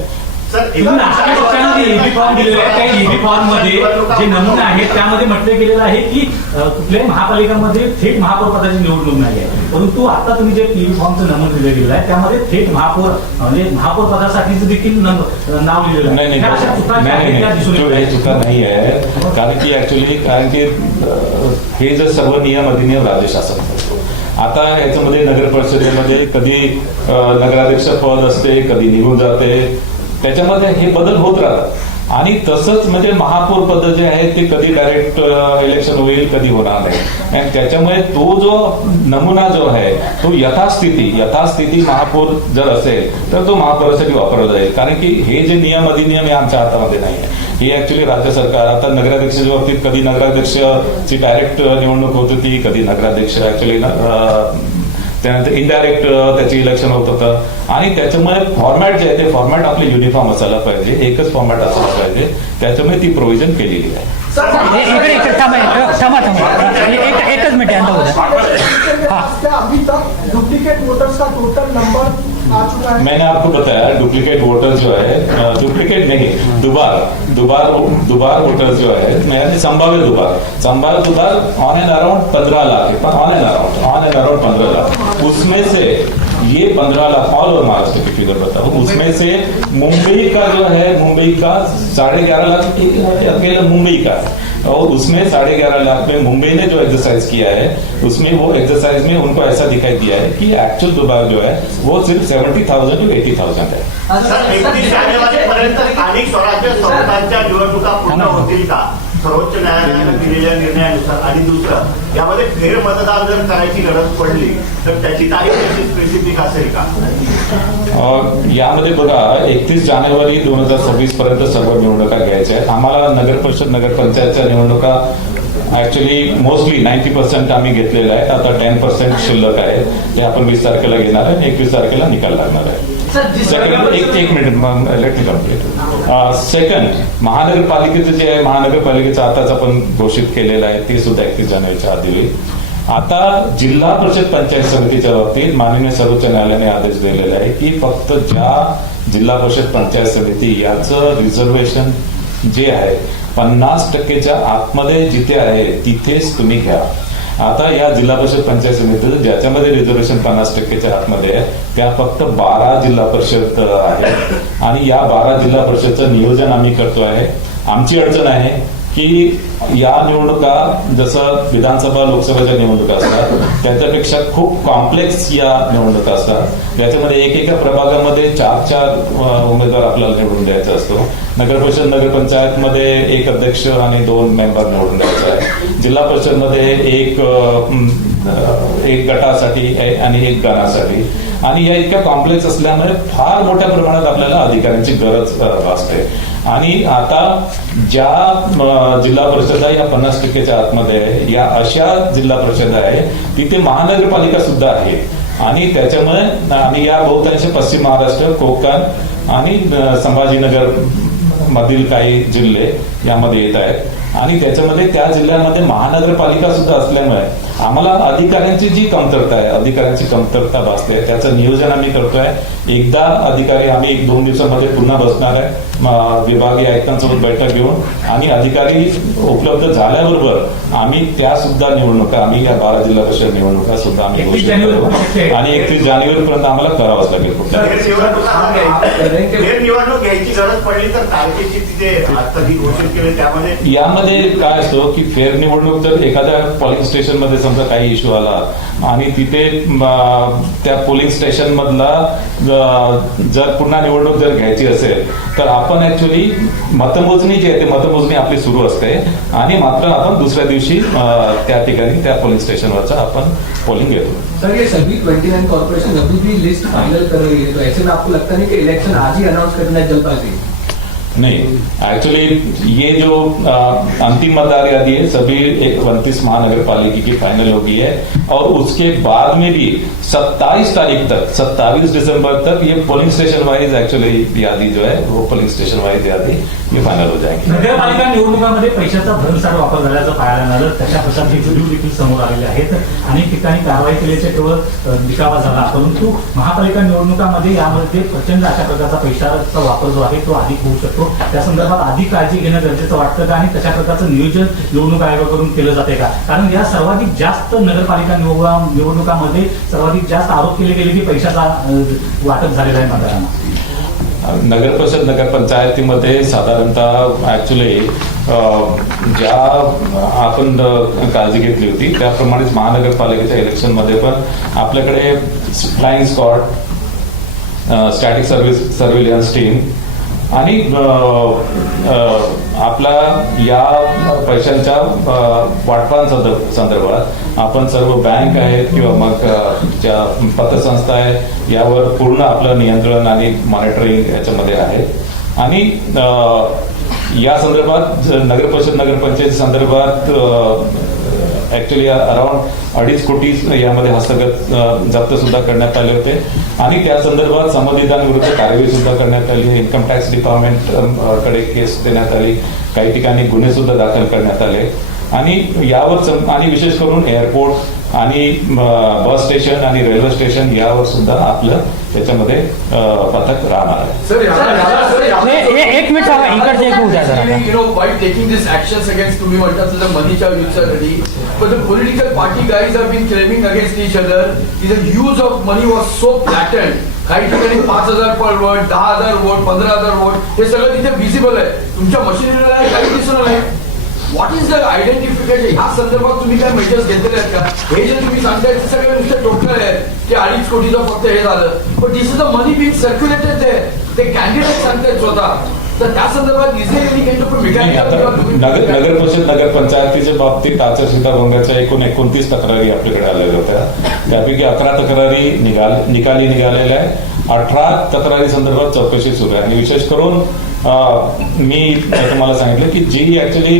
नागरिक पक्षाने ईबी फॉर्म दिलेले आहे, त्या ईबी फॉर्म मध्ये जे नमुना आहेत त्यामध्ये म्हटलं गेलेलं आहे की कुठल्याही महापालिकांमध्ये थेट महापौर पदाची निवडणूक नाही आहे, परंतु आता तुम्ही जे ईबी फॉर्मचं नमून दिलं गेलं आहे त्यामध्ये थेट महापौर म्हणजे महापौर पदासाठीच देखील नाव लिहिलेलं आहे। नाही, चुका नाही आहे, कारण की हे जे सर्व नियम अधिनियम राज्य शासन करतो। आता याच्यामध्ये नगर परिषदेमध्ये कधी नगराध्यक्ष पद असते, कधी निघून जाते, त्याच्यामध्ये हे बदल होत राहतात आणि तसंच म्हणजे महापौर पद जे आहे ते कधी डायरेक्ट इलेक्शन होईल, कधी होणार नाही आणि त्याच्यामुळे तो जो नमुना जो आहे तो यथास्थिती महापौर जर असेल तर तो महापौरासाठी वापरला जाईल, कारण की हे जे नियम अधिनियम हे आमच्या हातामध्ये नाही आहे, हे ऍक्च्युली राज्य सरकार। आता नगराध्यक्षाच्या बाबतीत कधी नगराध्यक्षाची डायरेक्ट निवडणूक होत होती, कधी नगराध्यक्ष ऍक्च्युली त्यानंतर इनडायरेक्ट त्याचे इलेक्शन होत होतं आणि त्याच्यामुळे फॉर्मॅट जे आहे ते फॉर्मॅट आपले युनिफॉर्म असायला पाहिजे, एकच फॉर्मॅट असायला पाहिजे, त्याच्यामुळे ती प्रोव्हिजन केलेली आहे। एकच मिनिट अभी तक डुप्लीकेट वोटर्स का टोटल नंबर आ चुका है। मैंने आपको बताया डुप्लीकेट वोटर्स जो है, डुप्लीकेट नहीं, दुबार वोटर्स जो है, मैंने संभाव्य दुबार on end around 15 lakh, on end around 15 lakh, उसमें से ये 15 लाख ऑल ओवर महाराष्ट्र की फिगर बताओ, उसमें से मुंबई का जो है, मुंबई का 11.5 लाख अकेला मुंबई का, और उसमें 11.5 लाख में मुंबई ने जो एक्सरसाइज किया है उसमें वो एक्सरसाइज में उनको ऐसा दिखाई दिया है कि एक्चुअल दुबार जो है वो सिर्फ 70,000 to 80,000 है। 31 जानेवारीपर्यंत स्थानिक स्वराज्य संस्थांच्या निवडणुका पूर्ण होतील का सर्वोच्च न्यायालयाने दिलेल्या निर्णयानुसार? आणि दुसरं, यामध्ये फेरमतदान जर करायची गरज पडली तर त्याची तारीख कशी स्पेसिफिक असेल का? यामध्ये बघा 31 जानेवारी 2026 पर्यंत सर्व निवडणुका घ्यायच्या आहेत। आम्हाला नगर परिषद नगर पंचायतच्या निवडणुका ऍक्च्युली मोस्टली 90% आम्ही घेतलेलं आहे, आता 10% शिल्लक आहे, ते आपण 20 तारखेला घेणार आहे आणि 21 तारखेला निकाल लागणार आहे। सेकंड, एक minute let me complete. Second, महानगरपालिकेचं जे आहे, महानगरपालिकेचं आताच आपण घोषित केलेलं आहे, ते सुद्धा 31 जानेवारीच्या आधी होईल। आता जिल्हा परिषद पंचायत समितीच्या बाबतीत माननीय सर्वोच्च न्यायालयाने आदेश दिलेला आहे की फक्त ज्या जिल्हा परिषद पंचायत समिती याचं रिझर्वेशन जे आहे 50%च्या आतमध्ये जिथे आहे तिथेच तुम्ही घ्या. आता या जिल्हा परिषद पंचायत समिती ज्याच्यामध्ये रिझर्वेशन 50%च्या आतमध्ये आहे त्या फक्त 12 जिल्हा परिषद आहेत आणि या 12 जिल्हा परिषदचं नियोजन आम्ही करतो आहे. आमची अडचण आहे की या निवडणुका जसं विधानसभा लोकसभेच्या निवडणुका असतात त्याच्यापेक्षा खूप कॉम्प्लेक्स या निवडणुका असतात. याच्यामध्ये एकेका प्रभागामध्ये 4 उमेदवार आपल्याला निवडून द्यायचा असतो. नगर परिषद नगरपंचायतमध्ये 1 अध्यक्ष आणि 2 मेंबर निवडून द्यायचा आहे. जिल्हा परिषदमध्ये एक गटासाठी आणि 1 गणासाठी आणि या इतक्या कॉम्प्लेक्स असल्यामुळे फार मोठ्या प्रमाणात आपल्याला अधिकाऱ्यांची गरज भासते. आणि आता ज्या जिल्हा परिषदा या 50%च्या आतमध्ये आहे या अशा जिल्हा परिषद आहे तिथे महानगरपालिका सुद्धा आहे आणि त्याच्यामुळे आणि या बहुतांश पश्चिम महाराष्ट्र, कोकण आणि संभाजीनगर मधील काही जिल्हे यामध्ये येत आहेत आणि त्याच्यामध्ये त्या जिल्ह्यामध्ये महानगरपालिका सुद्धा असल्यामुळे आम्हाला अधिकाऱ्यांची जी कमतरता आहे अधिकाऱ्यांची कमतरता भासते. त्याचं नियोजन आम्ही करतोय. एकदा अधिकारी आम्ही 1-2 दिवसामध्ये पुन्हा बसणार आहे विभागीय आयुक्तांसोबत बैठक घेऊन आणि अधिकारी उपलब्ध झाल्याबरोबर आम्ही त्या सुद्धा निवडणुका आम्ही या 12 जिल्हा परिषद निवडणुका सुद्धा आम्ही घोषित करू आणि 31 जानेवारीपर्यंत आम्हाला करावंच लागेल. निवडणूक घ्यायची गरज पडली तर तारखेची तिथे आता जी घोषित केली त्यामध्ये यामध्ये काय असतो की फेर निवडणूक जर एखाद्या पोलिंग स्टेशन मध्ये समजा काही इश्यू आला आणि तिथे त्या पोलिंग स्टेशन मधला जर पुन्हा निवडणूक जर घ्यायची असेल तर आपण ऍक्च्युअली मतमोजणी जी आहे ते मतमोजणी आपली सुरू असते आणि मात्र आपण दुसऱ्या दिवशी त्या ठिकाणी त्या पोलिंग स्टेशनवरचा आपण पोलिंग घेतो. सर ये सभी 29 कॉर्पोरेशन अभी भी लिस्ट फाइनल कर रही है तो ऐसे में आपको लगता नहीं कि इलेक्शन आज ही अनाउंस करना जल्द पाएगी? नहीं, एक्चुअली ये जो अंतिम मतदार यादी है सभी 29 महानगर पालिका की फाइनल हो गई है और उसके बाद में भी 27 तारीख तक 27 दिसंबर तक ये पोलिंग स्टेशन वाइज एक्चुअली यादी जो है वो पोलिंग स्टेशन वाइज यादी ये फायनल हो जाएगी. नगरपालिका निवडणुकांमध्ये पैशाचा भरमसाठ वापर झाल्याचं पाहायला मिळालं. तशा प्रकारचे व्हिडिओ देखील समोर आलेले आहेत. अनेक ठिकाणी कारवाई केल्याचे केवळ दिखावा झाला परंतु महापालिका निवडणुकांमध्ये यामध्ये प्रचंड अशा प्रकारचा पैशाचा वापर जो आहे तो अधिक होऊ शकतो. त्या संदर्भात अधिक काळजी घेणं गरजेचं वाटतं का आणि तशा प्रकारचं नियोजन निवडणूक आयोगाकडून केलं जाते का? कारण या सर्वाधिक जास्त नगरपालिका निवडणुकांमध्ये सर्वाधिक जास्त आरोप केले गेले की पैशाचा वाटप झालेला आहे मतदारांना. नगर परिषद नगर पंचायतीमध्ये साधारणतः ऍक्च्युली ज्या आपण काळजी घेतली होती त्याप्रमाणेच महानगरपालिकेच्या इलेक्शन मध्ये पण आपल्याकडे flying squad, static surveillance team आणि आपला या पैशांच्या वाटपांसंदर्भात आपण सर्व बँक आहेत किंवा मग ज्या पतसंस्था आहे यावर पूर्ण आपलं नियंत्रण आणि मॉनिटरिंग याच्यामध्ये आहे आणि या संदर्भात नगर परिषद नगरपंचायती संदर्भात ऍक्च्युली अराउंड 2.5 कोटी यामध्ये हस्तगत जप्त सुद्धा करण्यात आले होते आणि त्या संदर्भात संबंधितांविरुद्ध कारवाई सुद्धा करण्यात आली. इन्कम टॅक्स डिपार्टमेंट कडे केस देण्यात आली. काही ठिकाणी गुन्हे सुद्धा दाखल करण्यात आले आणि यावर आणि विशेष करून एअरपोर्ट आणि बस स्टेशन आणि रेल्वे स्टेशन यावर सुद्धा आपलं त्याच्यामध्ये पथक राहणार आहे. एक मिनिट इकडचे एक होऊ द्या जरा. You know, while taking these actions against तुम्ही म्हणतात the money use already, but the political party guys have been claiming against each other the use of money was so blatant. काही ठिकाणी 5,000 पर वोट, 10,000 वोट, 15,000 वोट हे सगळं तिथे विजिबल आहे. तुमच्या मशिनरीला काही दिसलं नाही. What is the identification? ह्या संदर्भात तुम्ही काय मेजर्स घेतलेले आहेत का? हे जे तुम्ही सांगताय ते सगळे नुसते टोटल आहेत की 2.5 कोटीचं फक्त हे झालं पण this is the money being circulated ते कॅन्डिडेट सांगतायत स्वतः. तर त्या संदर्भात नगर परिषद नगर पंचायतीच्या बाबतीत आचारसंहिता एकूण 29 तक्रारी आपल्याकडे आलेल्या होत्या. त्यापैकी 11 तक्रारी निकाली निघालेल्या आहे. 18 तक्रारी संदर्भात चौकशी सुरू आहे आणि विशेष करून मी तुम्हाला सांगितलं की जी ऍक्च्युली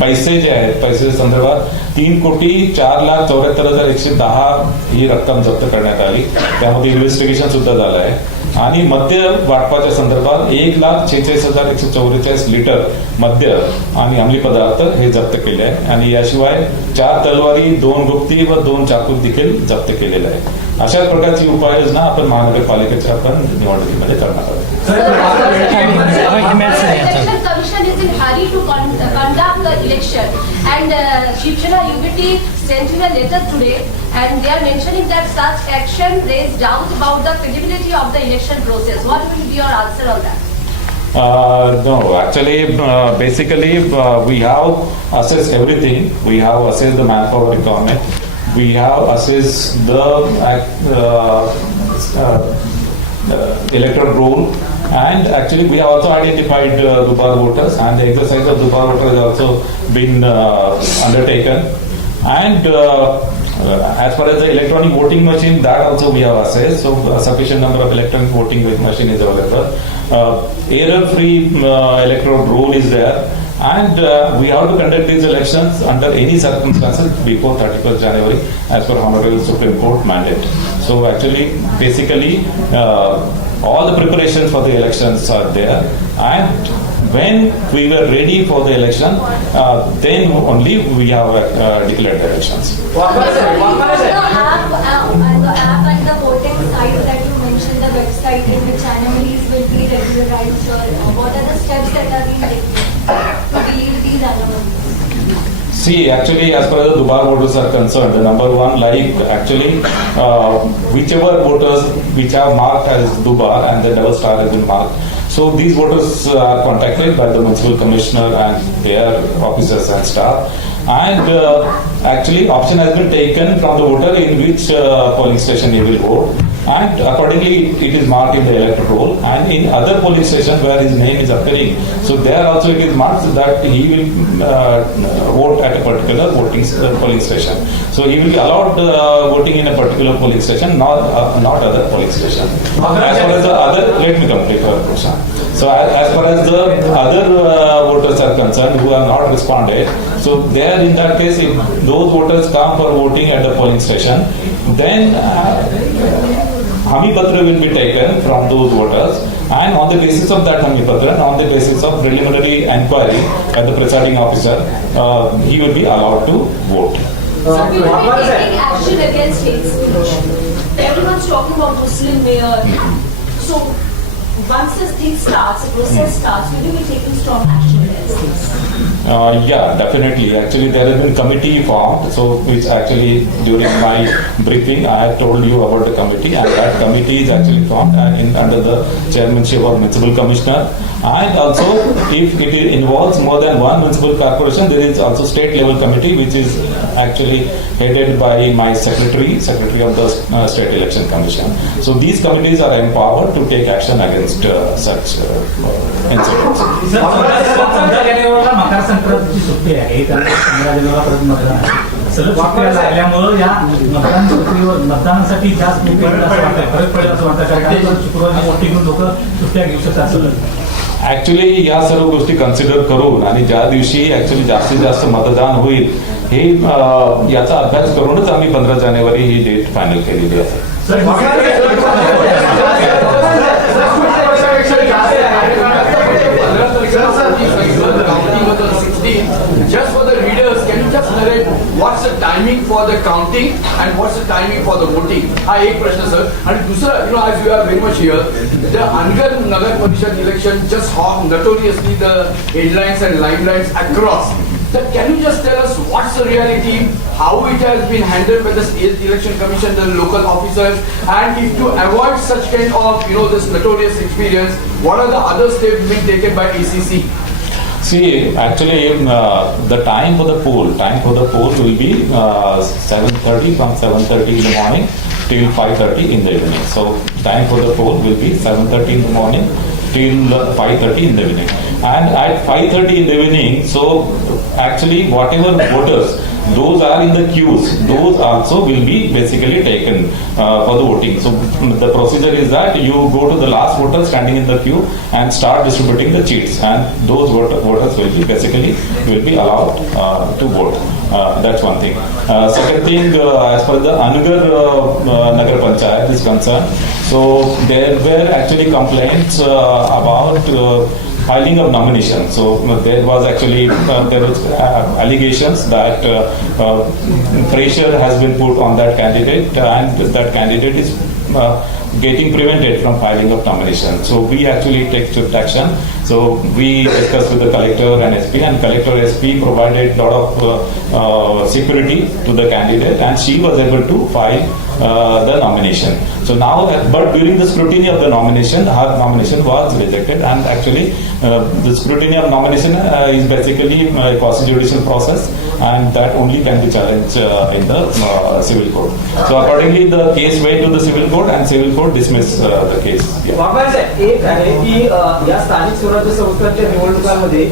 पैसे जे आहेत पैसे संदर्भात 3,04,74,110 ही रक्कम जप्त करण्यात आली. त्यामध्ये इन्व्हेस्टिगेशन सुद्धा झालं आहे आणि मद्य वाटपाच्या संदर्भात 1,46,144 लिटर मद्य आणि अंमली पदार्थ हे जप्त केले आहे आणि याशिवाय 4 तलवारी, 2 गुप्ती व 2 चाकू देखील जप्त केलेले आहे. अशा प्रकारची उपाययोजना आपण महानगरपालिकेच्या आपण निवडणुकीमध्ये करणार आहोत. is in hurry to conduct the election. And Shiv Sena UBT sent in a letter today, and they are mentioning that such action raised doubt about the credibility of the election process. What will be your answer on that? No, actually, basically, we have assessed everything. We have assessed the manpower requirement. We have assessed the electoral roll, and actually we have also identified Dubar voters, and the exercise of Dubar voters has also been undertaken. And as far as the electronic voting machine, that also we have assessed. So a sufficient number of electronic voting machine is available. Error-free electoral roll is there. And we have to conduct these elections under any circumstances before 31st January as per Honorable Supreme Court mandate. So actually, basically, all the preparations for the elections are there. And when we were ready for the election, then only we have declared the elections. The app and the voting site that you mentioned, the website in which anomalies will be regularized, or what are the steps that are being taken to delete these anomalies? See, actually, as far as the Dubar voters are concerned, the number one, like actually, whichever voters which are marked as Dubar and the double star has been marked, so these voters are contacted by the municipal commissioner and their officers and staff. And actually, option has been taken from the voter in which polling station he will vote. And accordingly, it is marked in the electoral roll. And in other polling stations where his name is appearing, so there also it is marked that he will vote at a particular polling station. So he will be allowed voting in a particular polling station, not other polling station. As far as the other, let me complete our question. So as far as the other voters are concerned who have not responded, so there in that case, if those voters come for voting at the polling station, then Hami Patra will be taken from those voters, and on the basis of that Hami Patra and on the basis of preliminary inquiry by the presiding officer, he will be allowed to vote. So we will be taking action against hate speech. Everyone's talking about Muslim mayor. So once this thing starts, the process starts, will you be taking strong action against this? Yeah, definitely. Actually, there has been committee formed, so which actually during my briefing I have told you about the committee, and that committee is actually formed under the chairmanship of municipal commissioner. And also, if it involves more than one municipal corporation, there is also state level committee which is actually headed by my secretary of the State Election Commission. So these committees are empowered to take action against such incidents. मकर संक्रांतीची सुट्टी आहे, त्यानंतर 15 जानेवारीला परत मतदान आहे. सलग सुट्ट्या लागल्यामुळे या मतदान प्रक्रियेवर मतदानासाठी जास्त लोक येतील असं वाटतंय, फरक पडेल असं वाटतं, कारण शुक्रवारी मोठी घेऊन लोक सुट्ट्या घेऊ शकतात. ऍक्च्युली या सर्व गोष्टी कन्सिडर करून आणि ज्या दिवशी ऍक्च्युली जास्तीत जास्त मतदान होईल हे याचा अभ्यास करूनच आम्ही 15 जानेवारी ही डेट फायनल केलेली आहे. Just for the readers, can you just narrate what's the timing for the counting and what's the timing for the voting? हा एक प्रश्न सर. आणि दुसरा, as you are very much here, the Angar Nagar Parishad election just hogged notoriously the headlines and limelights across. So can you just tell us what's the reality, how it has been handled by the State Election Commission, the local officers, and if to avoid such kind of this notorious experience, what are the other steps being taken by ACC? See, actually, the time for the poll will be 7:30 from 7:30 in the morning till 5:30 in the evening. So, time for the poll will be 7:30 in the morning till 5:30 in the evening. And at 5:30 in the evening, so actually whatever voters, those are in the queues, those also will be basically taken for the voting. So the procedure is that you go to the last voter standing in the queue and start distributing the cheats, and those voters will be allowed to vote. That's one thing. Second thing, as far as the Angar Nagar Panchayat is concerned, so there were actually complaints about filing of nomination. So there was actually allegations that pressure has been put on that candidate, and that candidate is getting prevented from filing of nomination. So we actually take swift action. So we discussed with the collector and SP, and collector SP provided lot of security to the candidate, and she was able to file the nomination. So now, but during the scrutiny of the nomination, her nomination was rejected, and actually the scrutiny of nomination is basically a quasi-judicial process, and that only can be challenged in the civil court. So accordingly, the case went to the civil court, and civil court dismissed the case. Waghmare साहेब, एक आहे की या स्थानिक स्वराज्य संस्थांच्या निवडणुकांमध्ये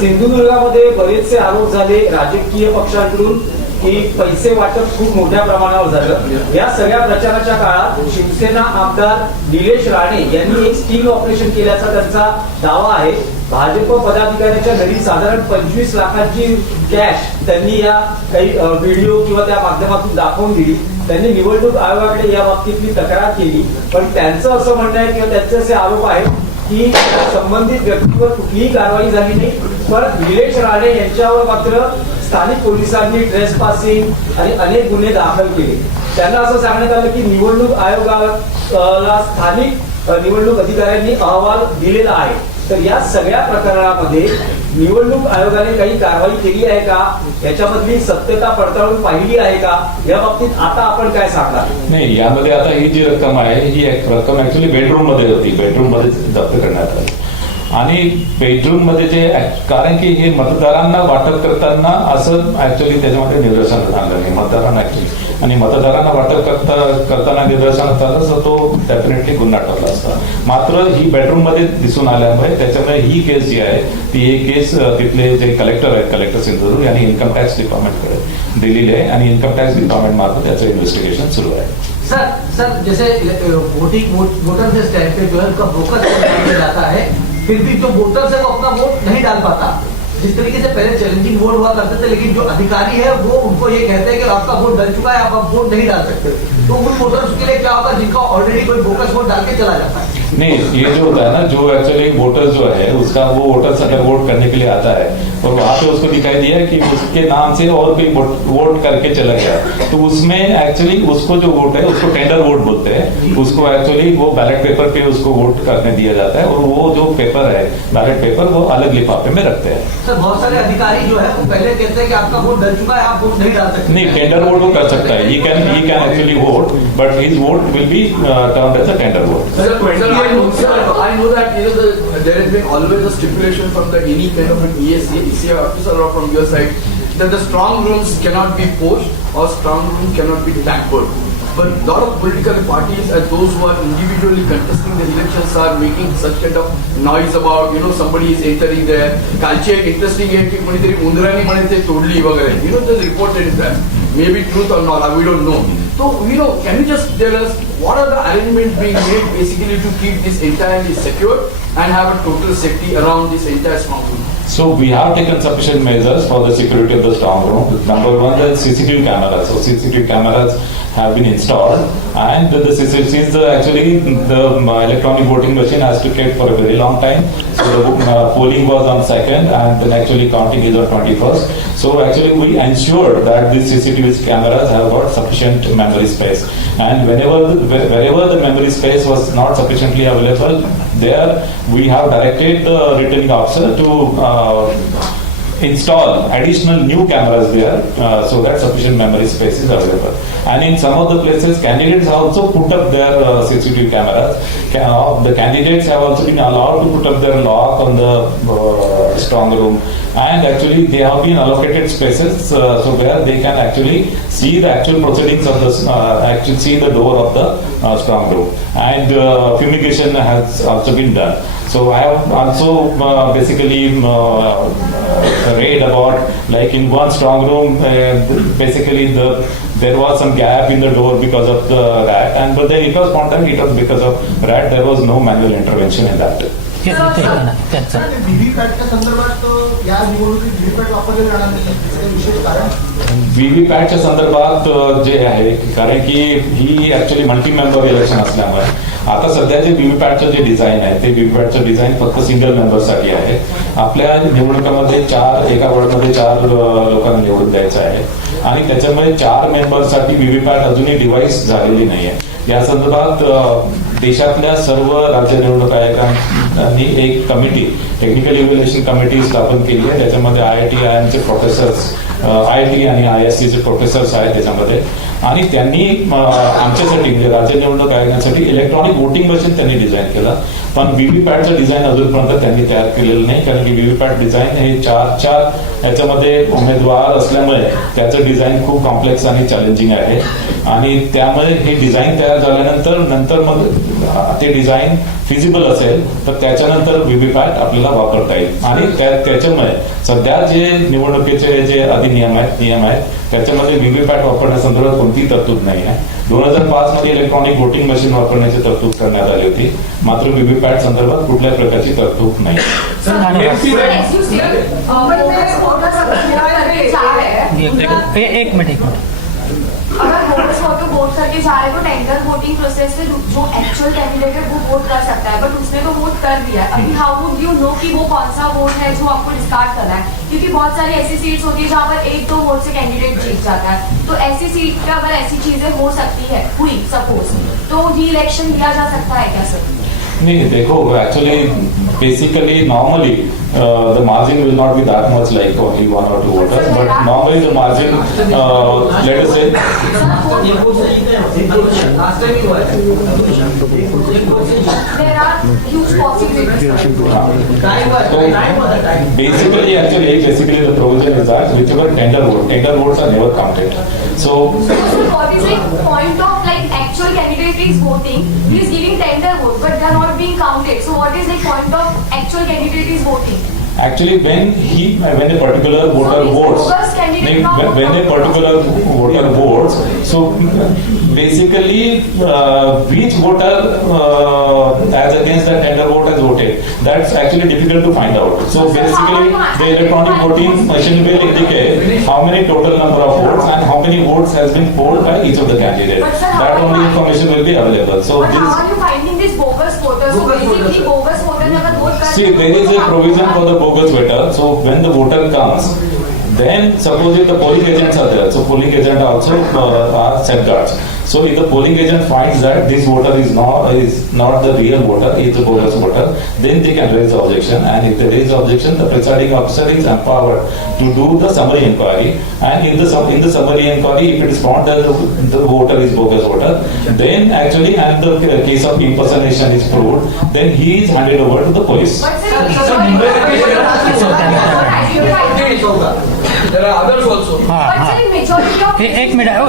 सिंधुदुर्गामध्ये बरेचसे आरोप झाले राजकीय पक्षांकडून की पैसे वाटप खूप मोठ्या प्रमाणावर झालं. या सगळ्या प्रचाराच्या काळात शिवसेना आमदार निलेश राणे यांनी एक स्टिंग ऑपरेशन केल्याचा त्यांचा दावा आहे. भाजप पदाधिकाऱ्यांच्या घरी साधारण 25 लाखांची कॅश त्यांनी या काही व्हिडिओ किंवा त्या माध्यमातून दाखवून दिली. त्यांनी निवडणूक आयोगाकडे या बाबतीतली तक्रार केली, पण त्यांचं असं म्हणणं आहे किंवा त्यांचे असे आरोप आहेत की संबंधित व्यक्तीवर कुठलीही कारवाई झाली नाही, पण निलेश राणे यांच्यावर मात्र स्थानिक पोलिसांनी ट्रेसपासिंग आणि अनेक गुन्हे दाखल केले. त्यांना असं सांगण्यात आलं की निवडणूक आयोगाला स्थानिक निवडणूक अधिकाऱ्यांनी अहवाल दिलेला आहे. तर या सगळ्या प्रकरणामध्ये निवडणूक आयोगाने काही कारवाई केली आहे का, याच्यामधली सत्यता पडताळून पाहिली आहे का, या बाबतीत आता आपण काय सांगणार? नाही, यामध्ये आता ही जी रक्कम आहे ही एक रक्कम ऍक्च्युली बेडरूम मध्ये होती, बेडरूम मध्ये जप्त करण्यात आली. आणि बेडरूम मध्ये जे कारण की हे मतदारांना वाटप करताना असं ऍक्च्युली त्याच्यामध्ये निदर्शनास आलं नाही मतदारांना ऍक्च्युली, आणि मतदारांना वाटप करताना निदर्शनास आलं तर तो डेफिनेटली गुन्हा ठरला असता. मात्र ही बेडरूम मध्ये दिसून आल्यामुळे त्याच्यामुळे ही केस जी आहे ती एक केस तिथले जे कलेक्टर आहेत, कलेक्टर सिंधुदुर्ग यांनी इन्कम टॅक्स डिपार्टमेंटकडे दिलेली आहे, आणि इन्कम टॅक्स डिपार्टमेंट मार्फत त्याचं इन्व्हेस्टिगेशन सुरू आहे. सर जैसे वोटिंग वोटर के स्टैंड पे जो है उनका ब्रोकर जाता है, फिर भी जो वोटर्स है वो अपना वोट नहीं डाल पाता. जिस तरीके से पहले चैलेंजिंग वोट हुआ करते थे, लेकिन जो अधिकारी है वो उनको ये कहते हैं कि आपका वोट डल चुका है, आप वोट नहीं डाल सकते. तो उन वोटर्स के लिए क्या होगा जिनका ऑलरेडी कोई बोगस वोट डाल के चला जाता है? नहीं, ये जो होता है ना, जो एक्चुअली वोटर जो है उसका वो वोटर्स अगर वोट करने के लिए आता है और वहां पे उसको दिखाई दिया कि उसके नाम से और भी वोट करके चला गया, तो उसमें एक्चुअली उसको जो वोट है उसको टेंडर वोट बोलते हैं. उसको एक्चुअली वो बैलेट पेपर पे उसको वोट करने दिया जाता है, और वो जो पेपर है बैलेट पेपर वो अलग लिफाफे में रखते हैं. सर बहुत सारे अधिकारी जो है वो पहले कहते हैं कि आपका वोट डल चुका है, आप वोट नहीं डाल सकते. नहीं, टेंडर वोट वो कर सकता है. he can actually vote, but his vote will be termed as a tender vote. I know that there has been always a stipulation from the any kind of an ECA officer or from your side that the strong rooms cannot be poached or strong room cannot be tampered. But a lot of political parties and those who are individually contesting the elections are making such kind of noise about, somebody is entering there. कालची एक इंटरेस्टिंग आहे की कोणीतरी उंदरांनी म्हणे ते तोडली वगैरे. The reported is that. Maybe truth or not, we don't know. So, can you just tell us what are the arrangements being made basically to keep this entirely secure and have a total safety around this entire strong room? So we have taken sufficient measures for the security of the strong room. Number one, the CCTV cameras. So CCTV cameras have been installed, and since actually the electronic voting machine has to keep for a very long time. So the polling was on 2nd, and then actually counting is on 21st. So actually we ensured that these CCTV cameras have got sufficient memory space, and wherever the memory space was not sufficiently available, there we have directed the returning officer to install additional new cameras there so that sufficient memory space is available. And in some of the places, candidates have also put up their CCTV cameras. The candidates have also been allowed to put up their lock on the strong room, and actually they have been allocated spaces so where they can actually see the actual proceedings of the actually see the door of the strong room, and fumigation has also been done. So I have also basically read about, like in one strong room, basically there was some gap in the door because of the rat, but then it was spontaneous. It was because of rat. There was no manual intervention in that. व्हीव्हीपॅटच्या संदर्भात या निवडणुकीत व्हीव्हीपॅट वापरले जाणार नाही, विशेष कारण व्हीव्हीपॅटच्या संदर्भात जे आहे, कारण की ही ऍक्च्युली मल्टी मेंबर इलेक्शन असल्यामुळे आता सध्या जे व्हीव्हीपॅटचं जे डिझाईन आहे ते व्हीव्हीपॅटचं डिझाईन फक्त सिंगल मेंबरसाठी आहे. आपल्या निवडणुकामध्ये एका वॉर्डमध्ये 4 लोकांना निवडून द्यायचं आहे आणि त्याच्यामुळे 4 मेंबरसाठी व्हीव्हीपॅट अजूनही डिव्हाइस झालेली नाही आहे. या संदर्भात देशातल्या सर्व राज्य निवडणूक आयोगांनी एक कमिटी, टेक्निकल इव्हॅल्युएशन कमिटी स्थापन केली आहे. त्याच्यामध्ये IIT, IIMचे प्रोफेसर्स, IIT आणि ISCचे प्रोफेसर्स आहेत त्याच्यामध्ये. आणि त्यांनी आमच्यासाठी म्हणजे राज्य निवडणूक आयोगासाठी इलेक्ट्रॉनिक वोटिंग मशीन त्यांनी डिझाईन केलं. पण व्हीव्हीपॅटचं डिझाईन अजूनपर्यंत त्यांनी तयार केलेलं नाही, कारण की व्हीव्हीपॅट डिझाईन हे 4 याच्यामध्ये उमेदवार असल्यामुळे त्याचं डिझाईन खूप कॉम्प्लेक्स आणि चॅलेंजिंग आहे. आणि त्यामुळे हे डिझाईन तयार झाल्यानंतर मग ते डिझाईन फिजिबल असेल तर त्याच्यानंतर व्हीव्हीपॅट आपल्याला वापरता येईल. आणि त्याच्यामुळे सध्या जे निवडणुकीचे जे नियम आहेत त्याच्यामध्ये व्हीव्हीपॅट वापरण्यासंदर्भात कोणतीही तरतूद नाही आहे. 2005 मध्ये इलेक्ट्रॉनिक वोटिंग मशीन वापरण्याची तरतूद करण्यात आली होती, मात्र व्हीव्हीपॅट संदर्भात कुठल्याही प्रकारची तरतूद नाही. एक मिनट अगर वोटर्स फोटो वोट करके जा रहे हैं तो टेंडर वोटिंग प्रोसेस से जो एक्चुअल कैंडिडेट है वो वोट कर सकता है, बट उसने तो वोट कर दिया है. अभी हाउ वुड यू नो कि वो कौन सा वोट है जो आपको डिस्कार्ड करना है? क्योंकि बहुत सारी ऐसी सीट्स होती है जहाँ पर 1-2 वोट से कैंडिडेट जीत जाता है. तो ऐसी सीट पे अगर ऐसी चीजें हो सकती है, हुई सपोज, तो री इलेक्शन दिया जा सकता है क्या सर? नहीं, देखो actually basically normally the margin will not be that much, like only 1 or 2 voters, but normally the margin, let us say, there are huge possibilities. Basically the provision is that whichever tender votes are never counted. So what is the point of like actual candidate is voting, he is giving tender votes, but they are not being counted. So what is the point of actual candidate is voting? actually when a particular voter votes, so basically which voter as against the tender vote has voted, that's actually difficult to find out. So basically the electronic voting machine will indicate how many total number of votes and how many votes has been polled by each of the candidates. That only information will be available. So but how are you finding this bogus voters? So basically bogus voter never vote करते. See, there is a provision for the bogus voter. So when the voter comes, then suppose if the polling agents are there, so polling agent also are safeguards. So if the polling agent finds that this voter is not the real voter, is the bogus voter, then they can raise the objection. And if they raise the objection, the presiding officer is empowered to do the summary inquiry. And in the summary inquiry, if it is found that the voter is bogus voter, then actually, and the case of impersonation is proved, then he is handed over to the police. There are others also. But sir, majority of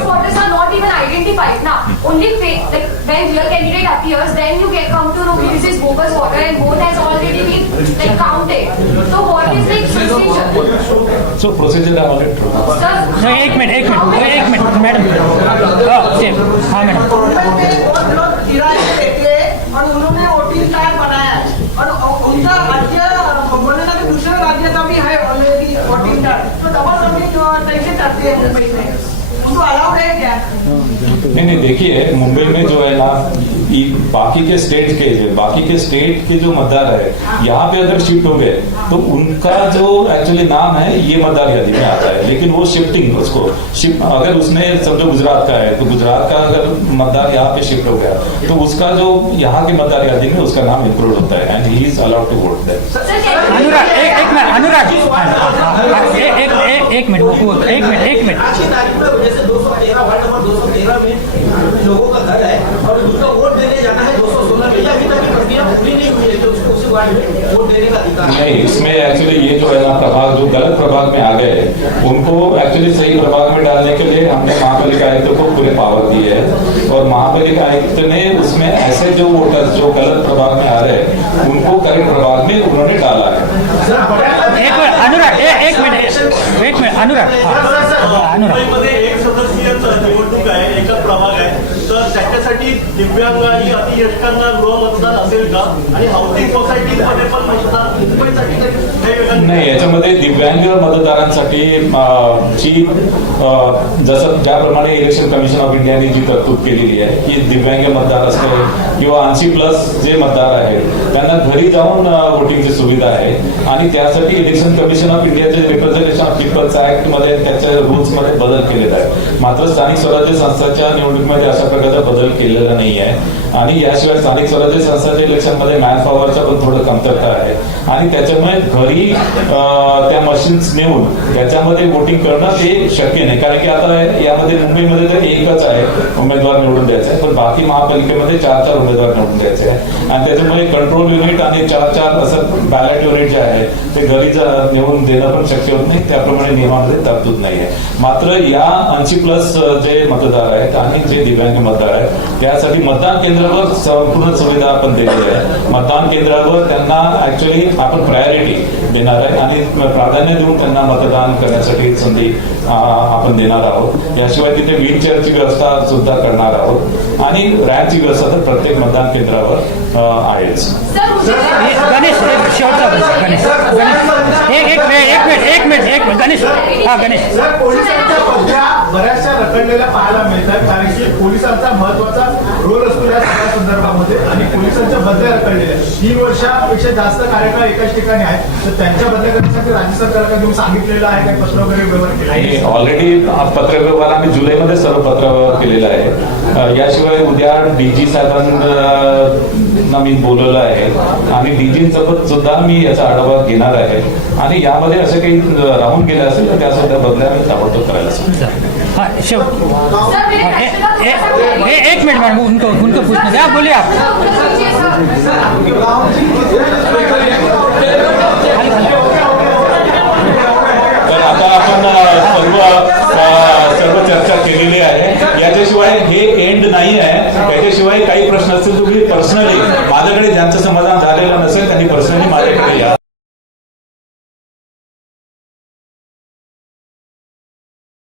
voters are not even identified now. Only like when real candidate appears, then you come to know this is bogus voter and vote has already been like counted. So what is the procedure? So procedure are already true. Sir, एक मिनट मैडम. हाँ मैडम. और उन्होंने वोटिंग कार्ड बनाया और उनका राज्य बोलने का दूसरे राज्य का भी है ऑलरेडी वोटिंग कार्ड, तो डबल वोटिंग कैसे करते हैं मुंबई में? उनको अलाउड है क्या? नहीं, देखिए मुंबई में जो है ना, बाकी के स्टेट के जो मतदार है यहाँ पे अगर शिफ्ट हो गए तो उनका जो एक्चुअली नाम है ये मतदार यादी में आता है, लेकिन वो शिफ्टिंग अगर उसने समझो गुजरात का है तो गुजरात का अगर मतदार यहाँ पे शिफ्ट हो गया तो उसका जो यहाँ के मतदार यादी में उसका नाम इंक्लूड होता है and he is allowed to vote there. एक मिनट. आज की तारीख में जैसे 213 वार्ड नंबर 213 में लोगों का घर है और उसका वोट देने जाना है 216 में, अभी तक प्रक्रिया पूरी नहीं हुई है, तो उसको उसी वार्ड में वोट देने का अधिकार नहीं. इसमें एक्चुअली ये जो है ना प्रभाग जो गलत प्रभाग में आ गए उनको एक्चुअली सही प्रभाग में डालने के लिए हमने महापालिका आयुक्त को पूरे पावर दी है और महापालिका आयुक्त ने उसमें ऐसे जो वोटर्स जो गलत प्रभाग में आ रहे हैं उनको करेक्ट प्रभाग में उन्होंने डाला है. मुंबईमध्ये एक सदस्यीय निवडणूक आहे, एका प्रभाग आहे, तर त्याच्यासाठी दिव्यांग आणि अतिज्येष्ठांना गृह मतदान असेल का? आणि हाऊसिंग सोसायटीमध्ये पण मतदान मुंबईसाठी वेगवेगळ्या नाही, याच्यामध्ये दिव्यांग मतदारांसाठी जसं ज्याप्रमाणे इलेक्शन कमिशन ऑफ इंडियाने जी तरतूद केलेली आहे की दिव्यांग मतदार असले किंवा 80+ जे मतदार आहेत त्यांना घरी जाऊन वोटिंगची सुविधा आहे आणि त्यासाठी इलेक्शन कमिशन ऑफ इंडियाचे रिप्रेझेंटेशन ऑफ पीपल्स ऍक्ट मध्ये त्याच्या रूल्स मध्ये बदल केलेला आहे. मात्र स्थानिक स्वराज्य संस्थांच्या निवडणुकीमध्ये अशा प्रकारचा बदल केलेला नाही आहे आणि याशिवाय स्थानिक स्वराज्य संस्थांच्या इलेक्शन मध्ये मॅन पॉवरचा पण थोडं कमतरता आहे आणि त्याच्यामुळे घरी त्या मशीन्स नेऊन त्याच्यामध्ये वोटिंग करणं हे शक्य नाही. कारण की आता यामध्ये मुंबईमध्ये तर एकच आहे उमेदवार निवडून द्यायचा आहे, पण बाकी महापालिकेमध्ये 4-4 उमेदवार निवडून द्यायचे आहे आणि त्याच्यामुळे कंट्रोल युनिट आणि 4-4 असं बॅलेट युनिट जे आहे ते घरी नेऊन देणं पण शक्य होत नाही. त्याप्रमाणे नियमामध्ये तरतूद नाही आहे. मात्र या 80+ जे मतदार आहेत आणि जे दिव्यांग मतदार आहेत त्यासाठी मतदान केंद्रावर संपूर्ण सुविधा आपण दिलेली आहे. मतदान केंद्रावर त्यांना ऍक्च्युअली आपण प्रायोरिटी देणार आहे आणि प्राधान्य देऊन त्यांना मतदान करण्यासाठी संधी आपण देणार आहोत. याशिवाय तिथे व्हीलचेअरची व्यवस्था सुद्धा करणार आहोत आणि रॅम्पची व्यवस्था तर प्रत्येक मतदान केंद्रावर आहेच. गणेश शेवटचा गणेश एक मिनिट गणेश गणेश सर, पोलिसांच्या पदव्या बऱ्याचशा रखडलेल्या पाहायला मिळतात कारण की पोलिसांचा महत्वाचा रोल असतो या सगळ्या संदर्भामध्ये आणि पोलिसांच्या बदल्या रखडलेल्या 3 वर्षापेक्षा जास्त कार्यकाळ एकाच ठिकाणी आहे तर त्यांच्या बदल्या करण्यासाठी राज्य सरकारला घेऊन सांगितलेलं आहे काही पत्र वगैरे व्यवहार केला आहे? ऑलरेडी पत्रव्यवहार आम्ही जुलैमध्ये सर्व पत्रव्यवहार केलेला आहे. याशिवाय उद्या डीजी साहेबांना मी बोलवलं आहे आणि डीजींसोबत सुद्धा मी याचा आढावा घेणार आहे आणि यामध्ये असं काही राहून गेलं असेल तर त्यासुद्धा बदल्या मी ताबडतोब करायला सांगितलं. हाँ एक मिनट मैडम उनको पूछना है, आप बोलिए आप. तर आता आपण सर्व चर्चा केलेली आहे. याच्याशिवाय हे एंड नाही आहे. त्याच्याशिवाय काही प्रश्न असतील तुम्ही पर्सनली माझ्याकडे ज्यांचं समाधान झालेलं नसेल त्यांनी पर्सनली माझ्याकडे या.